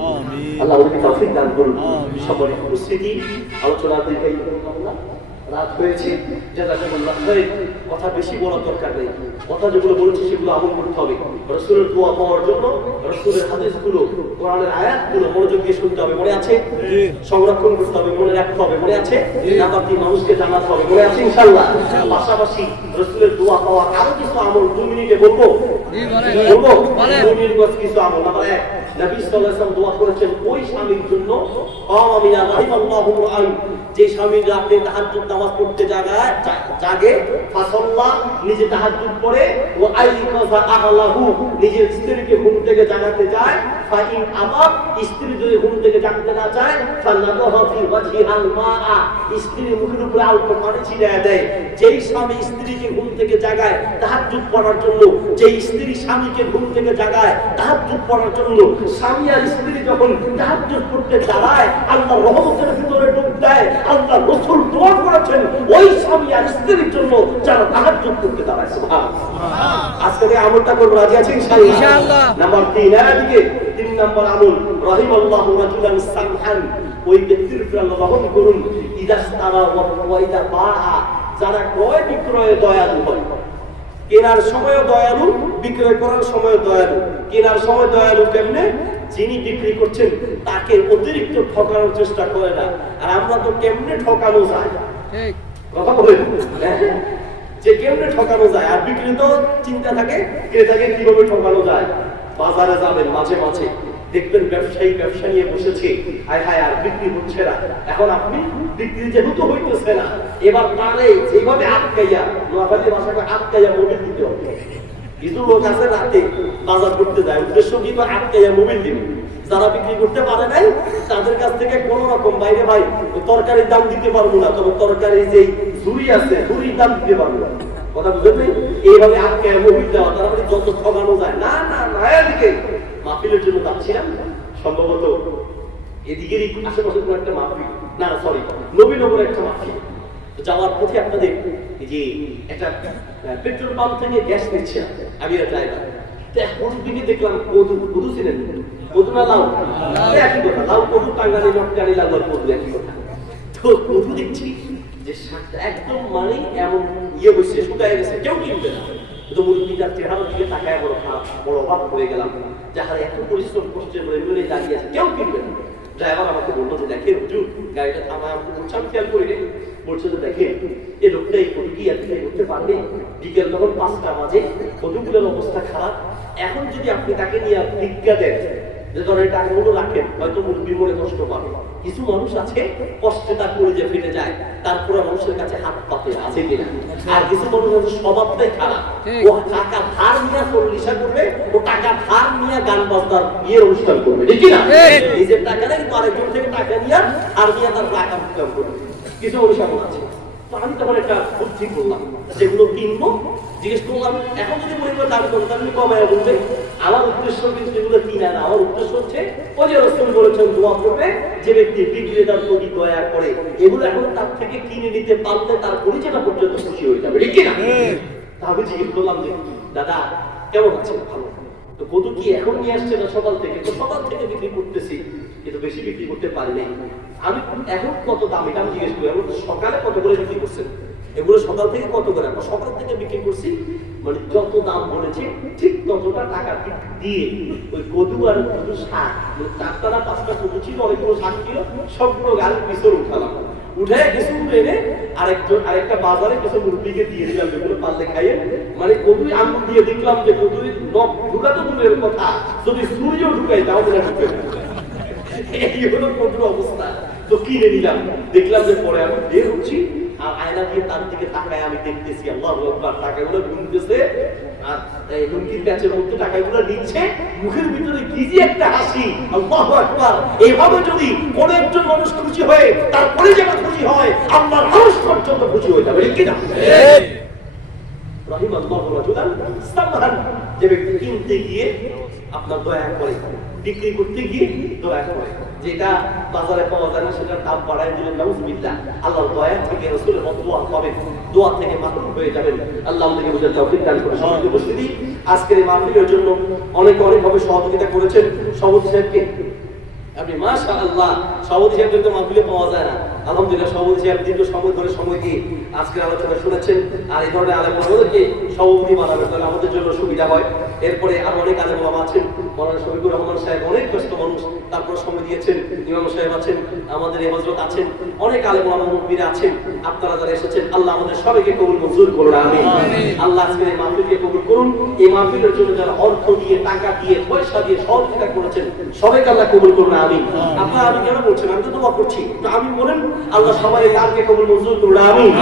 আল্লাহ আমাদেরকে তৌফিক দান করুন। সম্মানিত উপস্থিতি, আলোচনা দীর্ঘায়িত করলাম না। রাত হয়েছে, জাযাকুমুল্লাহ খাইর। কথা বেশি বলার দরকার নেই, কথা যেগুলো বলেছি সেগুলো আমল করতে হবে। রাসূলের দোয়া পাওয়ার জন্য রাসূলের হাদিসগুলো, কোরআনের আয়াতগুলো মনোযোগ দিয়ে শুনতে হবে, মনে আছে? সংরক্ষণ করতে হবে, মনে রাখতে হবে, মনে আছে? নাম্বার 3 মানুষকে জানাতে হবে, মনে আছে ইনশাআল্লাহ? পাশাপাশি রাসূলের দোয়া পাওয়ার আরো কিছু আমল 2 মিনিটে বলবো। 2 মিনিট কিছু আমল। নাম্বার 1, নবী সাল্লাল্লাহু আলাইহি ওয়াসাল্লাম দোয়া করেছেন ওই স্বামীর জন্য, আমিনা রাহিমাল্লাহু আন, যে স্বামী রাতে তাহাজ্জুদ নামাজ পড়তে জাগে, ফাসাল্লাহ, নিজে তাহাজ্জুদ পড়ে, ওয়া আইকাযা আহলাহু, নিজের স্ত্রীকে ঘুম থেকে জাগাতে যায়, ফাইন আবাব, স্ত্রী যদি ঘুম থেকে জাগতে না চায়, ফানাদাহা ফি ওয়াজহিল মাআ, স্ত্রীর মুখের উপরে অল্প পানি ছিটিয়ে দেয়। যেই স্বামী স্ত্রীকে ঘুম থেকে জাগায় তাহাজ্জুদ পড়ার জন্য, যেই স্ত্রী স্বামীকে ঘুম থেকে জাগায় তাহাজ্জুদ পড়ার জন্য, স্বামী আর স্ত্রী যখন তাহাজ্জুদ পড়তে দাঁড়ায় আল্লাহর রহমতের ভিতরে ডুব দেয়। আল্লাহ রাসূল দোয়া করেছেন ওই স্বামী আর স্ত্রীর জন্য যারা তাহাজ্জুদ করতে দাঁড়ায়। সুবহানাল্লাহ। আজকে এই আমলটা করব, রাজি আছেন ইনশাআল্লাহ? নাম্বার 3, এদিকে 3 নাম্বার আমল, রাহিমাল্লাহু রাজুলান সামহান, ওই ব্যক্তির উপর আল্লাহ রহম করুন, ইদাস্তারা ওয়া ইদা বাআ, যারা ক্রয় বিক্রয়ে দয়ালু হয়। কেনার সময় দয়ালু, বিক্রয় করার সময় দয়ালু। কেনার সময় দয়ালু কেমনে? যিনি বিক্রি করছেন তাকে অতিরিক্ত ঠকানোর চেষ্টা করে না। আর আমরা তো কেমনে ঠকানো যায়, ঠিক কথা বলেন, যে কেমনে ঠকানো যায়। আর বিক্রি তো চিন্তা থাকে ক্রেতাকে কিভাবে ঠকানো যায়। বাজারে যাবেন, মাঝে মাঝে দেখবেন ব্যবসায়ী ব্যবসা নিয়ে বসেছে, হায় হায় আর বিক্রি হচ্ছে না। এখন আপনি বিক্রি যেহেতু হইতেছে না, এবার তারে যেভাবে আটকাইয়া, নোয়াখালী ভাষাকে আটকাইয়া মোবিল দিতে হবে। কিছু লোক আছে রাতে বাজার করতে যায়, উদ্দেশ্য কি আটকাইয়া মোবিল দিবে। যারা বিক্রি করতে পারে নাই তাদের কাছ থেকে কোন রকম বাইরে ভাই তরকারির দাম দিতে পারবো না, তবে তরকারির যে ঝুড়ি আছে ঝুড়ির দাম দিতে পারবো না। কথা বুঝলেন? এইভাবে আটকাইয়া মোবিল দেওয়া, তারা যত ঠকানো যায়। না না না, এদিকে মাহফিলের জন্য যাচ্ছিলাম, সম্ভবত এদিকেরই আশেপাশে কোনো একটা মাহফিল, না সরি নবীনগর একটা মাহফিল। যাওয়ার পথে আপনাদের যে একটা পেট্রোল পাম্প থেকে গ্যাস নিচ্ছে, আমি ড্রাইভার, দিকে দেখলাম কদু ছিলেন, কদু না লাউ, একই কথা, লাউ কদু, টাঙ্গালি নটকানি লাউ আর কদু একই কথা। তো কদু দেখছি যে একদম মানে এমন ইয়ে হয়েছে, শুকায় গেছে, কেউ কিনবে না। তো মুরগিটার চেহারার দিকে তাকায় বড় অবাক হয়ে গেলাম, যারা এত পরিশ্রম করছে রেলওয়ে দাঁড়িয়ে আছে, কেউ কিনবে না। ড্রাইভার আমাকে বললো যে দেখে হুজুর গাড়িটা থামায়, আমাকে বলছে আমি খেয়াল করি রে, বলছে যে দেখে এই লোকটা এই কদু কি এতটাই করতে পারবে? বিকেল তখন 5টা বাজে, কদুগুলোর অবস্থা খারাপ। এখন যদি আপনি তাকে নিয়ে ভিক্ষা দেন, যে ধরেন টাকাগুলো রাখেন, হয়তো মুরগির মনে কষ্ট পাবে। কিছু মানুষ আছে কষ্টে তার কলিজা ফেটে যায়, তারপরে মানুষের কাছে হাত পাতে, আছে কিনা? আর কিছু মানুষ আছে স্বভাবটাই খারাপ, ও টাকা ধার নিয়ে চল্লিশা করবে, ও টাকা ধার নিয়ে গান বাজনার বিয়ের অনুষ্ঠান করবে, ঠিক না? নিজের টাকা নেই, আরেকজন থেকে টাকা নিয়ে আর নিয়ে তার টাকা ইনকাম করবে। কিছু মানুষ এমন আছে। তো আমি তখন একটা বুদ্ধি করলাম, যেগুলো কিনবো জিজ্ঞেস করলাম, এখন যদি মনে করে দাম করবো তাহলে কমায় বলবে। আমার উদ্দেশ্য কিন্তু এগুলো কিনা না, আমার উদ্দেশ্য হচ্ছে ওই যে রাসূল বলেছেন দোয়া করবে যে ব্যক্তি বিক্রেতার প্রতি দয়া করে, এগুলো এখন তার থেকে কিনে নিতে পারলে তার পরিচয়টা পর্যন্ত খুশি হয়ে যাবে, ঠিক না? তা আমি জিজ্ঞেস করলাম যে দাদা কেমন আছেন? ভালো। তো কদু কি এখন নিয়ে আসছে না সকাল থেকে? তো সকাল থেকে বিক্রি করতেছি, কিন্তু বেশি বিক্রি করতে পারি নাই। আমি এখন কত দাম এটা আমি জিজ্ঞেস করি, আমি সকালে কত করে বিক্রি করছেন? এগুলো সকাল থেকে কত করে? আমরা সকাল থেকে বিক্রি করছি, মানে যত দাম বলেছে ঠিক ততটা টাকা দিয়ে ওই কদু আর কদু শাক, 4টা 5টা কদু ছিল, অনেকগুলো শাক ছিল, সবগুলো গাড়ির পিছনে উঠালাম, উঠে কিছু এনে আরেকটা বাজারে কিছু মুরগিকে দিয়ে দিলাম, যেগুলো পাল্লে খাইয়ে, মানে কদুই আঙুল দিয়ে দেখলাম যে কদুই নখ ঢুকা তো দূরের কথা, যদি সূর্য ঢুকাই তাও মনে ঢুকে। এই হলো কদুর অবস্থা। তো কিনে নিলাম, দেখলাম যে পরে আমি বের হচ্ছি, আর আয়না দিয়ে তার দিকে তাকায় আমি দেখতেছি আল্লাহু আকবার, টাকাগুলো গুনতেছে আর এই লুঙ্গির প্যাচের মধ্যে টাকাগুলো নিচ্ছে, মুখের ভিতরে কি যে একটা হাসি, আল্লাহু আকবার। এইভাবে যদি কোন একজন মানুষ খুশি হয়, তারপরে যেটা খুশি হয় আল্লাহর আরশ পর্যন্ত খুশি হয়ে যাবে, ঠিক না? রাহিমাল্লাহু রাজুলান সামহান, যে ব্যক্তি কিনতে গিয়ে আপনার দয়া করে, বিক্রি করতে গিয়ে দয়া করে, যেটা বাজারে পাওয়া যায় না সেটার দাম বাড়ায় দিলেন, নাউযুবিল্লাহ। আল্লাহর দয়া থেকে রাসূলের দোয়া পাবেন, দোয়া থেকে মাহরুম হয়ে যাবেন। আল্লাহ আমাদেরকে বুঝার তৌফিক দান করুন। সবাইকে উপস্থিতি আজকের এই মাহফিলের জন্য অনেকভাবে সহযোগিতা করেছেন সভাপতি সাহেবকে। আপনি মাশাআল্লাহ, সভাপতি সাহেবকে তো মাহফিলে পাওয়া যায় না, আলহামদুলিল্লাহ সভাপতি আমি দীর্ঘ সময় ধরে সময় দিয়ে আজকের আলোচনা শুনেছেন। আর এই ধরনের আলেম ওলামাদেরকে সভাপতি বানাবেন তাহলে আমাদের জন্য সুবিধা হয়। এরপরে আরো অনেক আলেম ওলামা আছেন, মৌলানা শফিকুর রহমান সাহেব অনেক ব্যস্ত মানুষ, তারপর সময় দিয়েছেন। ইমাম সাহেব আছেন, আমাদের এই হযরত আছেন, অনেক আলেম ওলামা মুরব্বিরা আছেন। আপনারা যারা এসেছেন আল্লাহ আমাদের সবাইকে কবুল মঞ্জুর করুন, আমিন। আল্লাহ আজকের এই মাহফিলকে কবুল করুন। এই মাহফিলের জন্য যারা অর্থ দিয়ে, টাকা দিয়ে, পয়সা দিয়ে সহযোগিতা করেছেন সবাইকে আল্লাহ কবুল করুন, আমিন। আপনারা আমি কেন বলছেন? আমি তো দোয়া করছি, তো আমি বলেন আল্লাহ সবাই কালকে কবুল মঞ্জুর করুন, আমিন।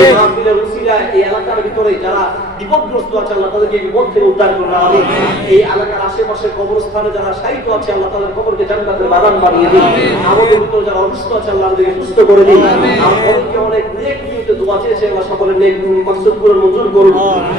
এই মাহফিলের উসিলায় এই এলাকার ভিতরে যারা বিপদগ্রস্ত আছে আল্লাহ তাদেরকে বিপদ থেকে উদ্ধার করুন, আমিন। এই এলাকার আশেপাশে কবরস্থানে যারা শায়িত আছে আল্লাহ তাদের কবরকে জান্নাতের বাগান বানিয়ে দিন। আমাদের ভিতরে যারা অসুস্থ আছে আল্লাহ আমাদেরকে সুস্থ করে দিন। আমাদেরকে অনেক নেক নিয়তে দোয়া চেয়েছে আল্লাহ সকলের নেক মাকসুদ পূরণ মঞ্জুর করুন।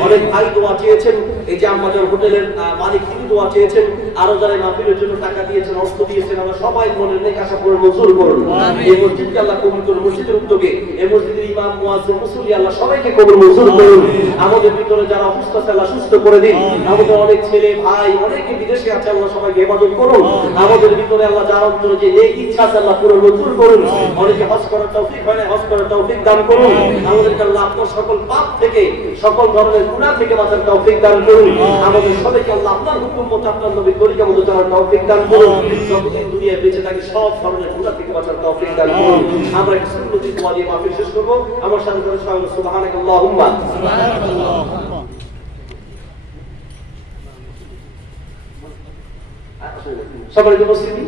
অনেক ভাই দোয়া চেয়েছেন, এই যে আমাদের হোটেলের মালিক তিনি দোয়া চেয়েছেন, আরো যারা মাহফিলের জন্য টাকা দিয়েছেন, অস্ত্র দিয়েছেন, আমরা সবাই মনের নেক আশা পূরণ মঞ্জুর করুন। এই মসজিদকে আল্লাহ কবুল করুন। মসজিদের উদ্যোগে এই মসজিদের ইমাম, মুয়াজ্জিন, মুসল্লি আল্লাহ সবাইকে কবুল মঞ্জুর করুন। আমাদের ভিতরে যারা অসুস্থ আছে আল্লাহ সুস্থ করে দিন। আমাদের অনেক ছেলে ভাই অনেকে বিদেশে আছে আল্লাহ সবাইকে ইবাদত করুন। আমাদের ভিতরে আল্লাহ যার অন্তরে যে নেক ইচ্ছা আছে আল্লাহ পূরণ মঞ্জুর করুন। অনেকে হজ করার তৌফিক হয় না, হজ করার তৌফিক দান করুন। আমাদেরকে আল্লাহ আপনার সকল পাপ থেকে, সকল ধরনের গুনাহ থেকে বাঁচার তৌফিক দান করুন। আমাদের সবাইকে আল্লাহ আপনার হুকুম মতো, আপনার নবীর তরিকা মতো চলার তৌফিক দান করুন। যতদিন দুনিয়ায় বেঁচে থাকি সব ধরনের গুনাহ থেকে বাঁচার তৌফিক দান করুন। আমরা একটা সুন্নতি দোয়া দিয়ে মাহফিল শেষ করব। আমার সাথে করে সবাই সুবহানাকাল্লাহুম্মা সবাই উপস্থিতি,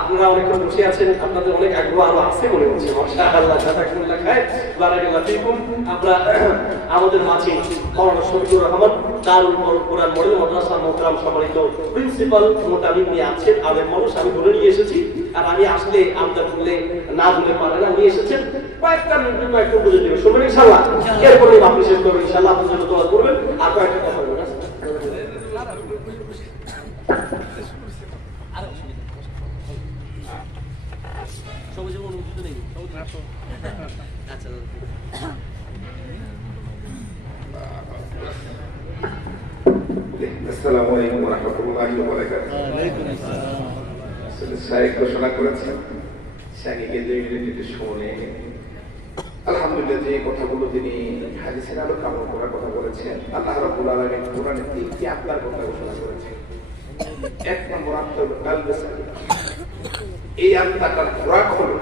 আপনারা অনেকক্ষণ বসে আছেন, আপনাদের অনেক আগ্রহ আরো আছে মনে হচ্ছে। মাশাআল্লাহ, জাযাকুমুল্লাহ খায়র, বারাকাল্লাহু ফিকুম। আমরা আমাদের মাঝে মাওলানা শফিকুর রহমান দারুল কোরআন মডেল মাদ্রাসা মোহতারাম সম্মানিত প্রিন্সিপাল মোতামিম নিয়ে আছেন। আলেম মানুষ, আমি ধরে নিয়ে এসেছি। আর আমি আসলে আমদা করলে না বলে পারে না, নিয়ে এসেছেন কয়েকটা মিনিট কয়েকটা বুঝে দেবে, শুনবেন ইনশাআল্লাহ। এরপরে আপনি শেষ করবেন ইনশাআল্লাহ, আপনার জন্য দোয়া করবেন। আর কয়েকটা কথা বলবেন। আসসালামু আলাইকুম ওয়া রাহমাতুল্লাহি ওয়া বারাকাতুহু। ওয়ালাইকুম আসসালাম। সাহেব ঘোষণা করেছেন সাকিকে 2 মিনিট একটু শুনে। আলহামদুলিল্লাহ, যে কথাগুলো তিনি হাদিসের আলোকে আমল করার কথা বলেছেন, আল্লাহ রাব্বুল আলামিন কোরআনে 3টি আপনার কথা ঘোষণা করেছেন। 1 নম্বর আত্মার কালবে সাকিব, এই আত্মাটার খোরাক হলো